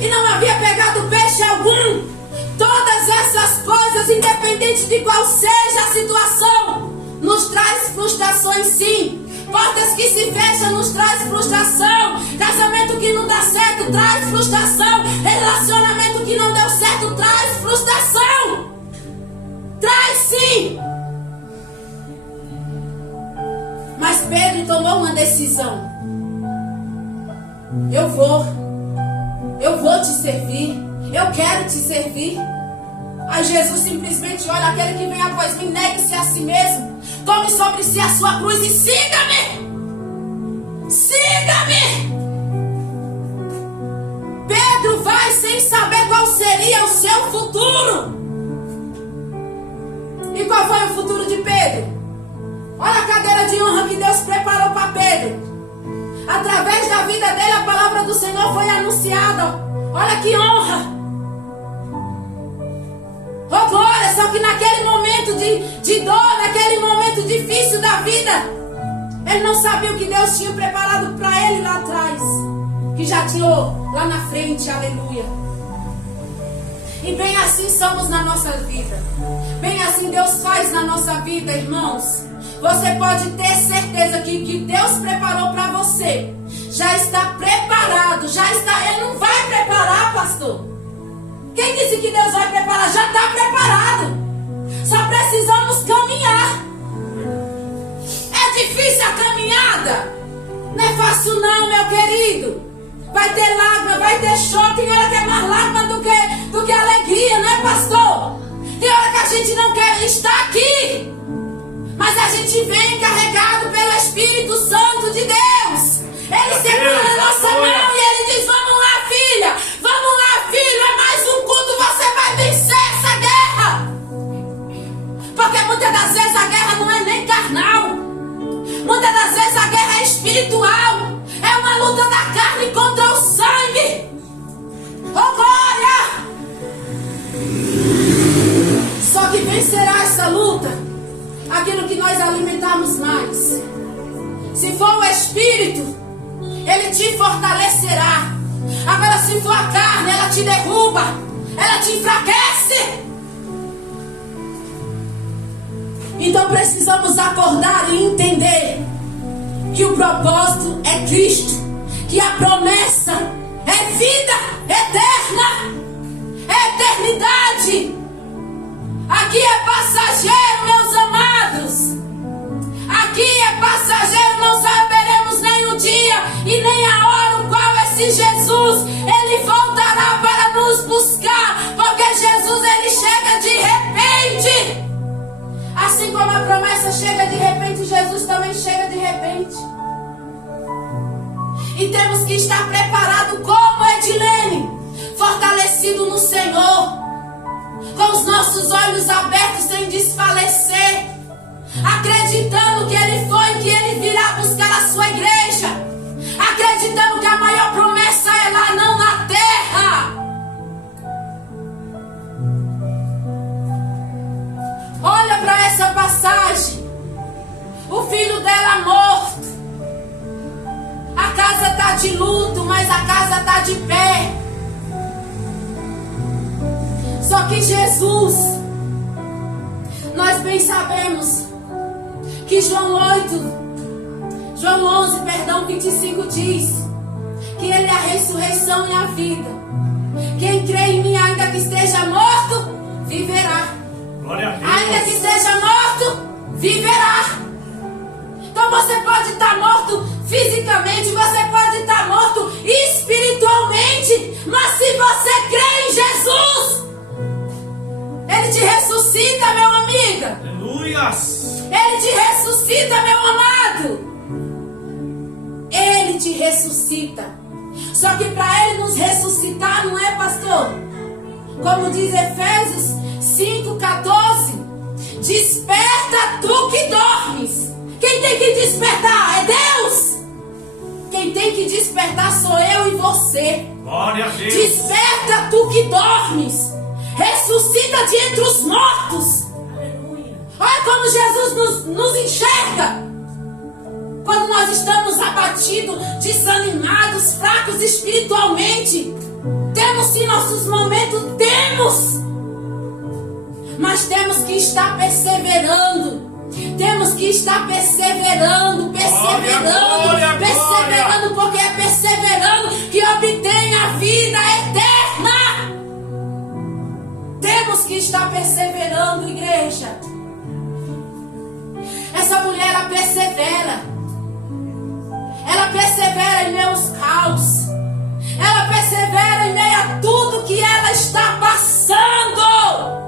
e não havia pegado peixe algum. Todas essas coisas, independente de qual seja a situação, nos traz frustrações, sim. Portas que se fecham nos traz frustração. Casamento que não dá certo traz frustração. Relacionamento que não deu certo traz frustração. Traz, sim. Mas Pedro tomou uma decisão. Eu vou te servir. Eu quero te servir. Aí Jesus simplesmente olha: aquele que vem após mim, negue-se a si mesmo, tome sobre si a sua cruz e siga-me. Siga-me. Pedro vai sem saber qual seria o seu futuro. E qual foi o futuro de Pedro? Olha a cadeira de honra que Deus preparou para Pedro. Através da vida dele, a palavra do Senhor foi anunciada. Olha que honra. Oh glória, só que naquele momento de dor, naquele momento difícil da vida, ele não sabia o que Deus tinha preparado para ele lá atrás, que já tinha lá na frente, aleluia. E bem assim somos na nossa vida, bem assim Deus faz na nossa vida, irmãos. Você pode ter certeza que o que Deus preparou para você já está preparado, Ele não vai preparar, pastor. Quem disse que Deus vai preparar? Já está preparado. Só precisamos caminhar. É difícil a caminhada? Não é fácil não, meu querido. Vai ter lágrima, vai ter choro. Tem hora que é mais lágrima do que alegria, né, pastor? Tem hora que a gente não quer estar aqui, mas a gente vem carregado pelo Espírito Santo de Deus. Ele segura na nossa mão e Ele diz: vamos lá, filha, vamos lá, filho, é mais um culto, você vai vencer essa guerra. Porque muitas das vezes a guerra não é nem carnal, muitas das vezes a guerra é espiritual, é uma luta da carne contra o sangue. Oh glória! Só que vencerá essa luta aquilo que nós alimentarmos mais. Se for o Espírito, Ele te fortalecerá. Agora, se for a carne, ela te derruba, ela te enfraquece. Então precisamos acordar e entender que o propósito é Cristo, que a promessa é vida eterna, é eternidade. Aqui é passageiro, meus amados. Aqui é passageiro, não saberemos nem o dia e nem a hora o qual esse Jesus, Ele voltará para nos buscar, porque Jesus, Ele chega de repente. Assim como a promessa chega de repente, Jesus também chega de repente. E temos que estar preparados como Edilene, fortalecido no Senhor, com os nossos olhos abertos sem desfalecer, acreditando que Ele foi, que Ele virá buscar a sua igreja, acreditando que a maior promessa é lá, não na terra. Olha para essa passagem. O filho dela morto. A casa está de luto, mas a casa está de pé. Só que Jesus, nós bem sabemos que João 11, 25 diz que Ele é a ressurreição e a vida. Quem crê em mim, ainda que esteja morto, viverá. Glória a Deus. Ainda que esteja morto, viverá. Então você pode estar morto fisicamente, você pode estar morto espiritualmente, mas se você crê em Jesus, Ele te ressuscita, meu amigo. Aleluia. Ele te ressuscita, meu amado. Ele te ressuscita. Só que para Ele nos ressuscitar, não é, pastor? Como diz Efésios 5,14: desperta tu que dormes. Quem tem que despertar é Deus. Quem tem que despertar sou eu e você. Glória a Deus. Desperta tu que dormes. Ressuscita de entre os mortos. Olha como Jesus nos enxerga. Quando nós estamos abatidos, desanimados, fracos espiritualmente. Temos sim nossos momentos, temos. Mas temos que estar perseverando. Temos que estar perseverando, perseverando, porque é perseverando que obtém a vida eterna. Temos que estar perseverando, igreja. Essa mulher, ela persevera. Ela persevera em meio aos caos. Ela persevera em meio a tudo que ela está passando.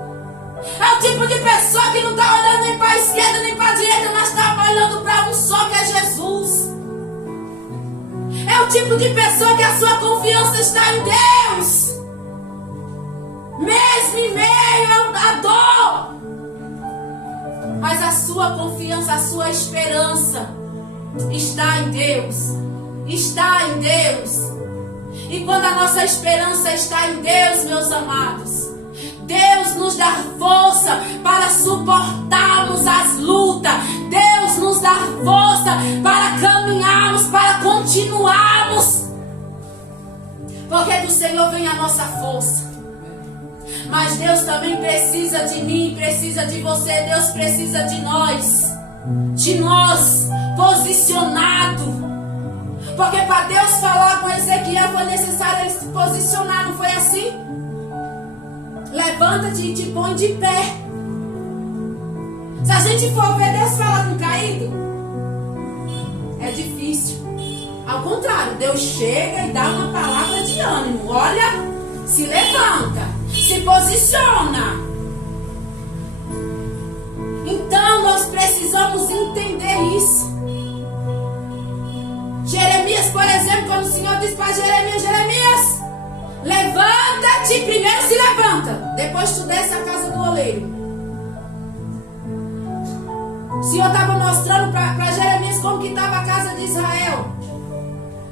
É o tipo de pessoa que não está olhando nem para a esquerda nem para a direita, mas está olhando para um só, que é Jesus. É o tipo de pessoa que a sua confiança está em Deus, mesmo em meio à dor. Mas a sua confiança, a sua esperança está em Deus. Está em Deus. E quando a nossa esperança está em Deus, meus amados, Deus nos dá força para suportarmos as lutas. Deus nos dá força para caminharmos, para continuarmos. Porque do Senhor vem a nossa força. Mas Deus também precisa de mim, precisa de você. Deus precisa de nós. De nós, posicionado. Porque para Deus falar com Ezequiel foi necessário ele se posicionar, não foi assim? Levanta-te e te põe de pé. Se a gente for ver Deus falar com caído, é difícil. Ao contrário, Deus chega e dá uma palavra de ânimo. Olha, se levanta, se posiciona. Então nós precisamos entender isso. Jeremias, por exemplo, quando o Senhor diz para Jeremias, levanta-te, primeiro se levanta, depois tu desce a casa do oleiro. O Senhor estava mostrando para Jeremias como que estava a casa de Israel,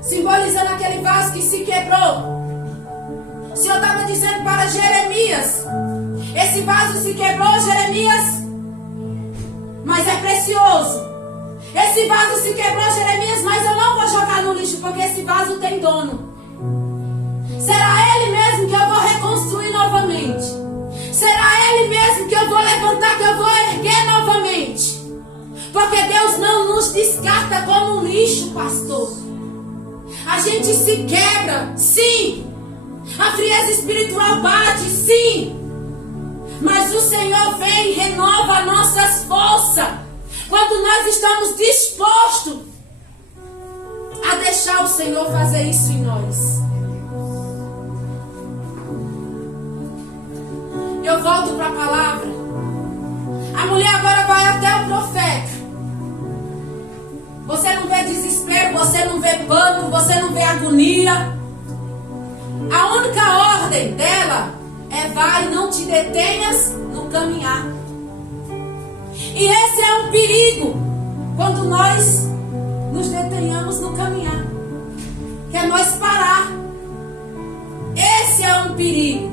simbolizando aquele vaso que se quebrou. O Senhor estava dizendo para Jeremias, esse vaso se quebrou, Jeremias, mas é precioso. Esse vaso se quebrou, Jeremias, mas eu não vou jogar no lixo, porque esse vaso tem dono. Será Ele mesmo que eu vou reconstruir novamente. Será Ele mesmo que eu vou levantar, que eu vou erguer novamente. Porque Deus não nos descarta como um lixo, pastor. A gente se quebra, sim. A frieza espiritual bate, sim. Mas o Senhor vem e renova nossas forças. Quando nós estamos dispostos a deixar o Senhor fazer isso em nós. Eu volto para a palavra. A mulher agora vai até o profeta. Você não vê desespero, você não vê pânico, você não vê agonia. A única ordem dela é: vai, não te detenhas no caminhar. E esse é um perigo quando nós nos detenhamos no caminhar, que é nós parar. Esse é um perigo.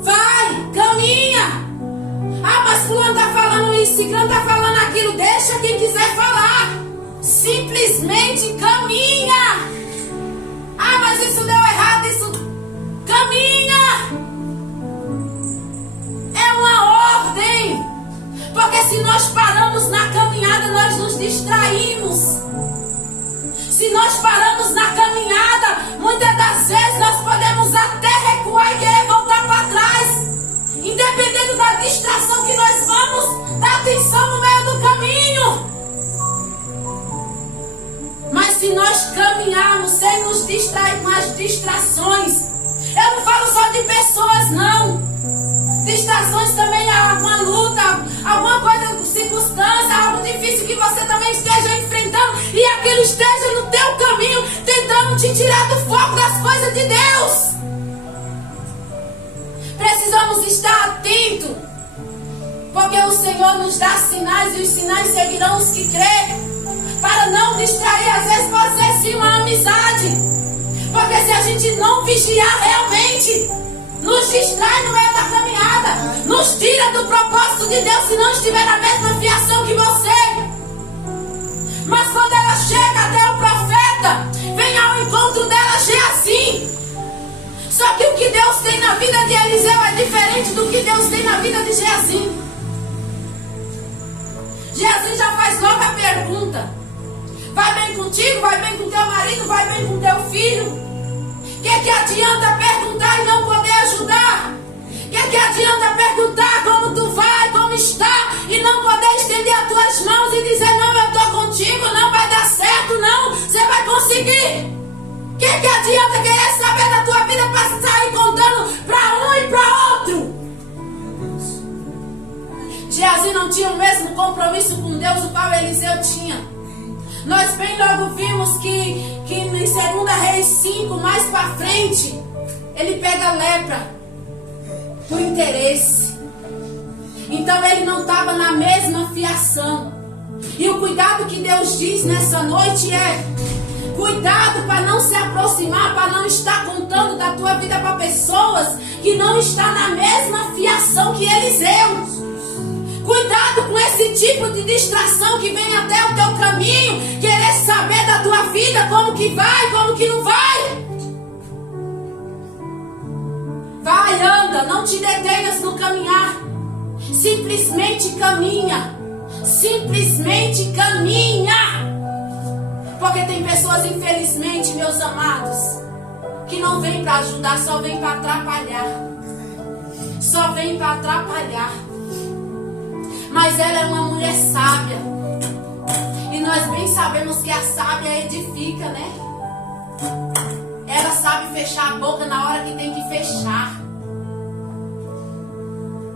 Vai, caminha. Ah, mas fulano está falando isso, ciclano está falando aquilo. Deixa quem quiser falar. Simplesmente caminha. Ah, mas isso deu errado, isso. Caminha. É uma ordem. Porque se nós paramos na caminhada, nós nos distraímos. Se nós paramos na caminhada, muitas das vezes nós podemos até recuar e querer voltar para trás. Independente da distração que nós vamos, dar atenção no meio do caminho. Mas se nós caminharmos sem nos distrair com as distrações, eu não falo só de pessoas, não. Distrações também há alguma luta, alguma coisa, circunstância, algo difícil que você também esteja enfrentando e aquilo esteja no teu caminho, tentando te tirar do foco das coisas de Deus. Precisamos estar atentos, porque o Senhor nos dá sinais e os sinais seguirão os que crêem. Para não distrair, às vezes pode ser sim uma amizade, porque se a gente não vigiar realmente, nos distrai no meio da caminhada, nos tira do propósito de Deus se não estiver na mesma fiação que você. Mas quando ela chega até o profeta, vem ao encontro dela Geazi. Só que o que Deus tem na vida de Eliseu é diferente do que Deus tem na vida de Geazi. Geazi já faz logo a pergunta: vai bem contigo, vai bem com teu marido, vai bem com teu filho? O que adianta perguntar e não poder ajudar? O que adianta perguntar como tu vai, como está, e não poder estender as tuas mãos e dizer: não, eu estou contigo, não vai dar certo, não, você vai conseguir? O que adianta querer saber da tua vida para sair contando para um e para outro? Geazi não tinha o mesmo compromisso com Deus o qual Eliseu tinha. Nós bem logo vimos que em 2 Reis 5, mais para frente, ele pega lepra por interesse. Então ele não estava na mesma fiação. E o cuidado que Deus diz nessa noite é: cuidado para não se aproximar, para não estar contando da tua vida para pessoas que não estão na mesma fiação que Eliseu. Cuidado com esse tipo de distração que vem até o teu caminho, querer saber da tua vida, como que vai, como que não vai. Vai, anda, não te detenhas no caminhar. Simplesmente caminha. Simplesmente caminha. Porque tem pessoas, infelizmente, meus amados, que não vêm para ajudar, só vêm para atrapalhar. Só vêm para atrapalhar. Mas ela é uma mulher sábia. E nós bem sabemos que a sábia edifica, né? Ela sabe fechar a boca na hora que tem que fechar.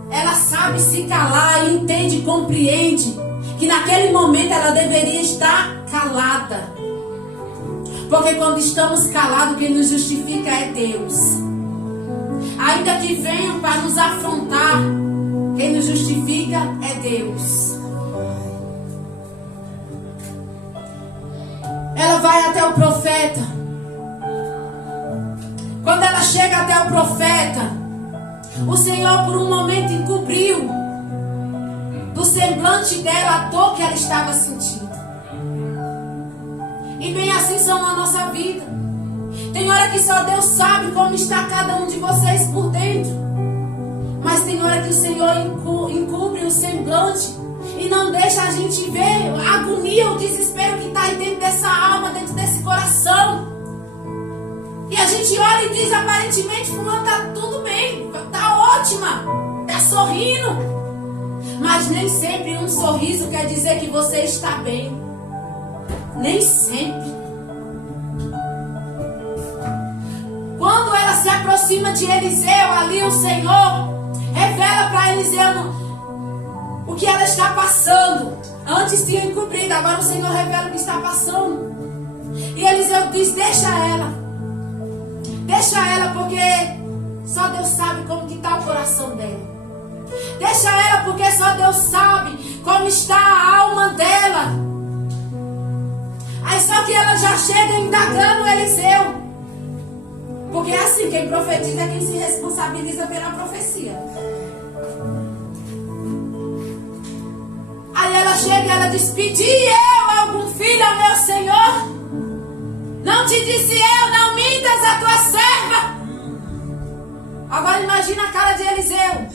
Ela sabe se calar e entende e compreende que naquele momento ela deveria estar calada. Porque quando estamos calados, quem nos justifica é Deus. Ainda que venham para nos afrontar, quem nos justifica é Deus. Ela vai até o profeta. Quando ela chega até o profeta, o Senhor por um momento encobriu do semblante dela a dor que ela estava sentindo. E bem assim são na nossa vida. Tem hora que só Deus sabe como está cada um de vocês por dentro. Mas tem hora que o Senhor encobre o semblante e não deixa a gente ver a agonia, o desespero que está aí dentro dessa alma, dentro desse coração. E a gente olha e diz: aparentemente fulano está tudo bem, está ótima, está sorrindo. Mas nem sempre um sorriso quer dizer que você está bem. Nem sempre. Quando ela se aproxima de Eliseu, ali o Senhor revela para Eliseu o que ela está passando. Antes tinha encobrido, agora o Senhor revela o que está passando. E Eliseu diz: deixa ela. Deixa ela, porque só Deus sabe como que está o coração dela. Deixa ela, porque só Deus sabe como está a alma dela. Aí só que ela já chega indagando Eliseu. Porque é assim, quem profetiza é quem se responsabiliza pela profecia. Aí ela chega e ela diz: pedi eu algum filho ao meu Senhor? Não te disse eu, não mintas a tua serva? Agora imagina a cara de Eliseu.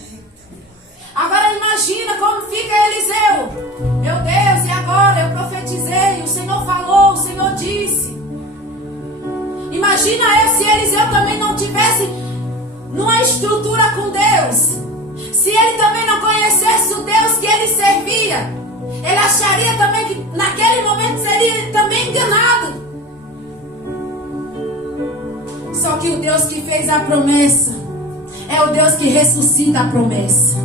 Agora imagina como fica Eliseu. Meu Deus, e agora? Eu profetizei, o Senhor falou, o Senhor disse. Imagina se Eliseu também não tivesse numa estrutura com Deus. Se ele também não conhecesse o Deus que ele servia, ele acharia também que naquele momento seria também enganado. Só que o Deus que fez a promessa é o Deus que ressuscita a promessa.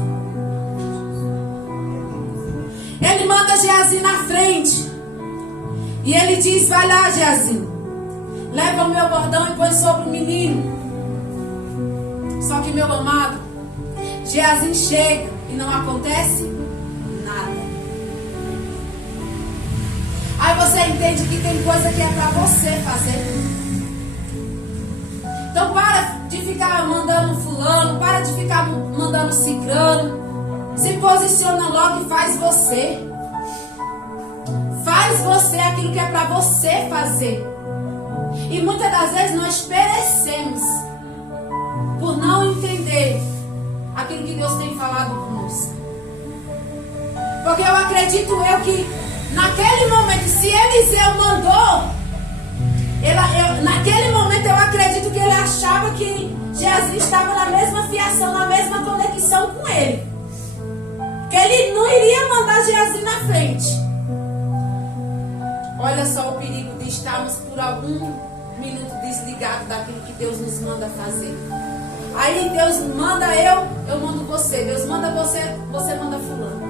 Ele manda Geazi na frente. E ele diz: vai lá, Geazi, leva o meu bordão e põe sobre o menino. Só que, meu amado, Geazi chega e não acontece nada. Aí você entende que tem coisa que é para você fazer. Então para de ficar ficar mandando fulano, para de ficar mandando ciclano. Se posiciona logo e faz você. Faz você aquilo que é para você fazer. E muitas das vezes nós perecemos por não entender aquilo que Deus tem falado conosco. Porque eu acredito que naquele momento, se Eliseu mandou, naquele momento eu acredito que ele achava que Geazi estava na mesma fiação, na mesma conexão com ele. Que ele não iria mandar Geazi na frente. Olha só o perigo de estarmos por algum minuto desligados daquilo que Deus nos manda fazer. Aí Deus manda eu mando você. Deus manda você, você manda fulano.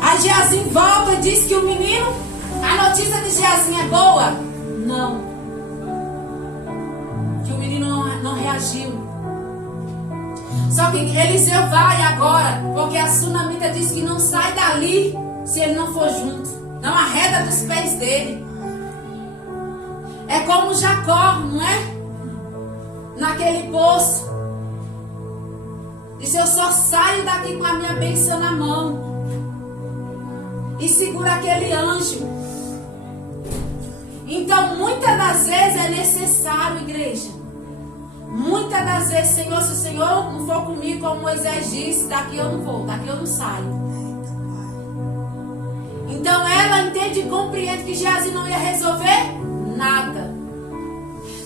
Aí Geazi volta e diz que o menino, a notícia de Geazi é boa? Não. Que o menino não reagiu. Só que Eliseu vai agora, porque a sunamita diz que não sai dali se ele não for junto. Não arreda dos pés dele. É como Jacó, não é? Naquele poço. Disse, eu só saio daqui com a minha bênção na mão. E segura aquele anjo. Então, muitas das vezes é necessário, igreja. Muitas das vezes, Senhor, se o Senhor não for comigo, como Moisés disse, daqui eu não vou, daqui eu não saio. Então ela entende e compreende que Geazi não ia resolver nada.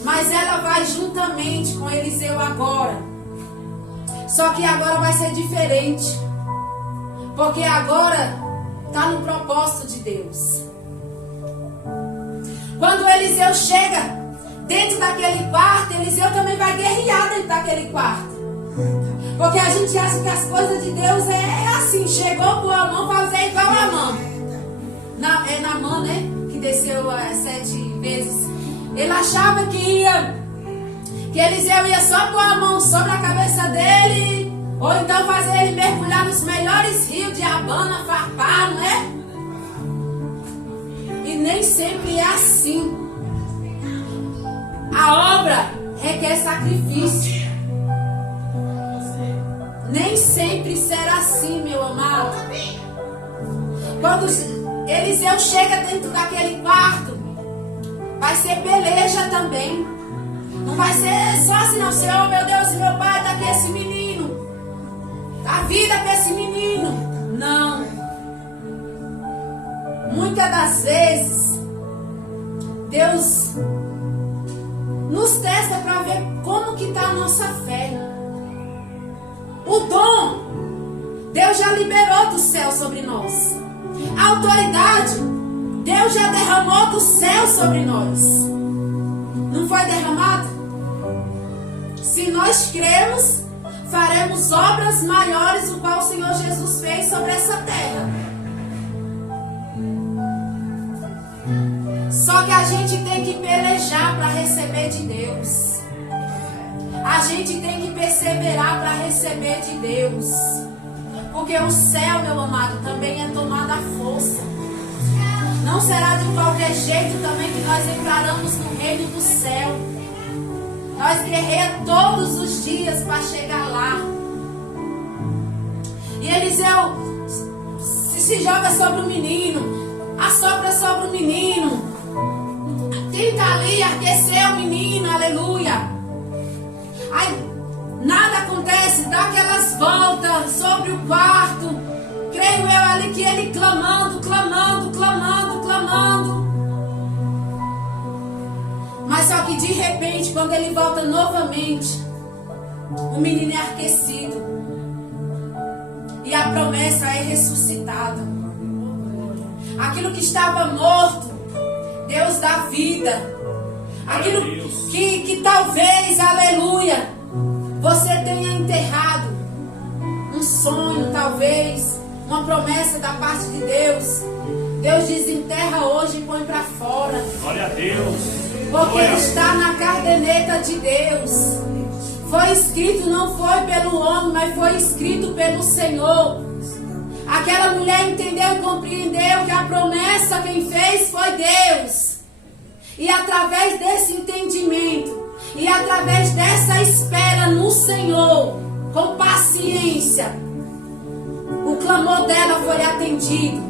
Mas ela vai juntamente com Eliseu agora. Só que agora vai ser diferente. Porque agora está no propósito de Deus. Quando Eliseu chega dentro daquele quarto, Eliseu também vai guerrear dentro daquele quarto. Porque a gente acha que as coisas de Deus é assim. Chegou com a mão, fazer igual a mão. É Naamã, né? Que desceu 7 vezes. Ele achava que Eliseu ia só pôr a mão sobre a cabeça dele, ou então fazer ele mergulhar nos melhores rios de Abana, Farpá, não é? E nem sempre é assim. A obra requer sacrifício. Nem sempre será assim, meu amado. Quando Eliseu chega dentro daquele quarto, vai ser peleja também. Não vai ser só assim, não. Senhor, meu Deus e meu Pai, dá aqui esse menino. Dá vida para esse menino. Não. Muitas das vezes, Deus nos testa para ver como que está a nossa fé. O dom, Deus já liberou do céu sobre nós. A autoridade, Deus já derramou do céu sobre nós. Não foi derramado? Se nós cremos, faremos obras maiores do qual o Senhor Jesus fez sobre essa terra. Só que a gente tem que pelejar para receber de Deus. A gente tem que perseverar para receber de Deus. Porque o céu, meu amado, também é tomado à força. Não será de qualquer jeito também que nós entraremos no reino do céu. Nós guerreamos todos os dias para chegar lá. E Eliseu se joga sobre o menino, assopra sobre o menino, tenta ali aquecer o menino, aleluia. Aí nada acontece, dá aquelas voltas sobre o quarto. Creio eu ali que ele clamando. Mas só que de repente, quando ele volta novamente, o menino é aquecido. E a promessa é ressuscitada. Aquilo que estava morto, Deus dá vida. Aquilo que talvez, aleluia, você tenha enterrado. Um sonho, talvez, uma promessa da parte de Deus. Deus desenterra hoje e põe para fora. Glória a Deus. Porque está na caderneta de Deus. Foi escrito, não foi pelo homem, mas foi escrito pelo Senhor. Aquela mulher entendeu e compreendeu que a promessa quem fez foi Deus. E através desse entendimento, e através dessa espera no Senhor, com paciência, o clamor dela foi atendido.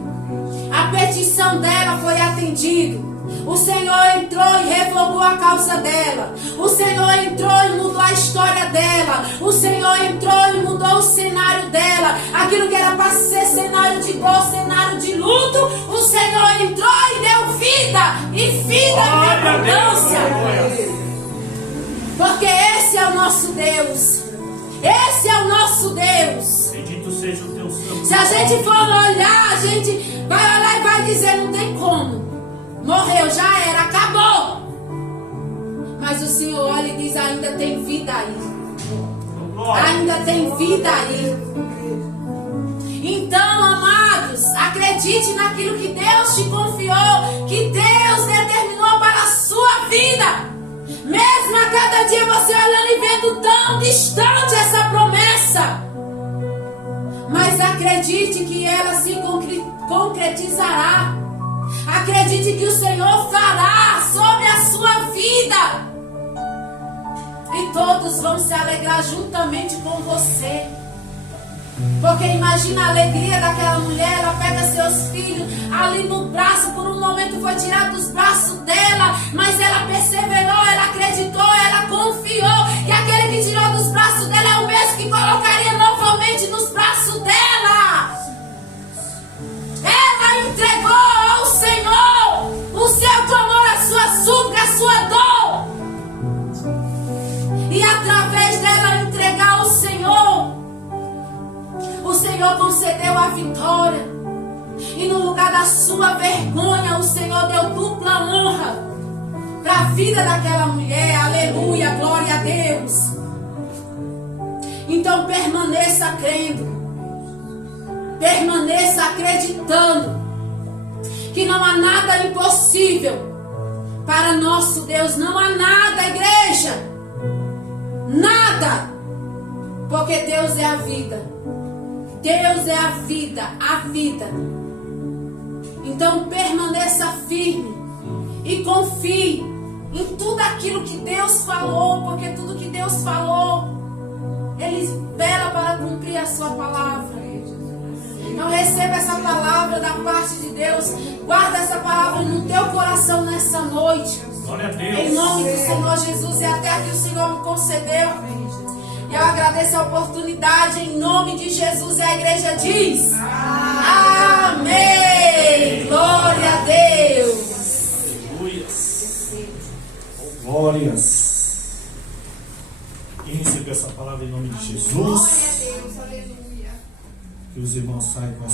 A petição dela foi atendida. O Senhor entrou e revogou a causa dela. O Senhor entrou e mudou a história dela. O Senhor entrou e mudou o cenário dela. Aquilo que era para ser cenário de dor, cenário de luto, o Senhor entrou e deu vida. E vida em abundância. Porque esse é o nosso Deus. Esse é o nosso Deus. Bendito seja o teu santo. Se a gente for olhar, a gente vai olhar e vai dizer, não tem como. Morreu, já era, acabou. Mas o Senhor olha e diz, ainda tem vida aí. Ainda tem vida aí. Então, amados, acredite naquilo que Deus te confiou, que Deus determinou para a sua vida. Mesmo a cada dia você olhando e vendo tão distante essa promessa. Mas acredite que ela se concretizará. Acredite que o Senhor fará sobre a sua vida. E todos vão se alegrar juntamente com você. Porque imagina a alegria daquela mulher. Ela pega seus filhos ali no braço. Por um momento foi tirado dos braços dela. Mas ela perseverou, ela acreditou, ela confiou. E aquele que tirou dos braços dela é o mesmo que colocaria novamente nos braços dela. Ela entregou ao Senhor o seu clamor, a sua súplica, a sua dor. E através dela entregar ao Senhor, o Senhor concedeu a vitória. E no lugar da sua vergonha, o Senhor deu dupla honra para a vida daquela mulher. Aleluia, glória a Deus. Então permaneça crendo. Permaneça acreditando que não há nada impossível para nosso Deus. Não há nada, igreja. Nada. Porque Deus é a vida. Deus é a vida, a vida. Então permaneça firme e confie em tudo aquilo que Deus falou, porque tudo que Deus falou, Ele vela para cumprir a sua palavra. Então receba essa palavra da parte de Deus. Guarda essa palavra no teu coração nessa noite. Glória a Deus. Em nome do Senhor Jesus. E até que o Senhor me concedeu. E eu agradeço a oportunidade. Em nome de Jesus. E a igreja diz: Amém. Glória a Deus. Aleluias. Glórias. Quem recebeu essa palavra em nome de Jesus? Glória a Deus, aleluia. Que os irmãos saiam com essa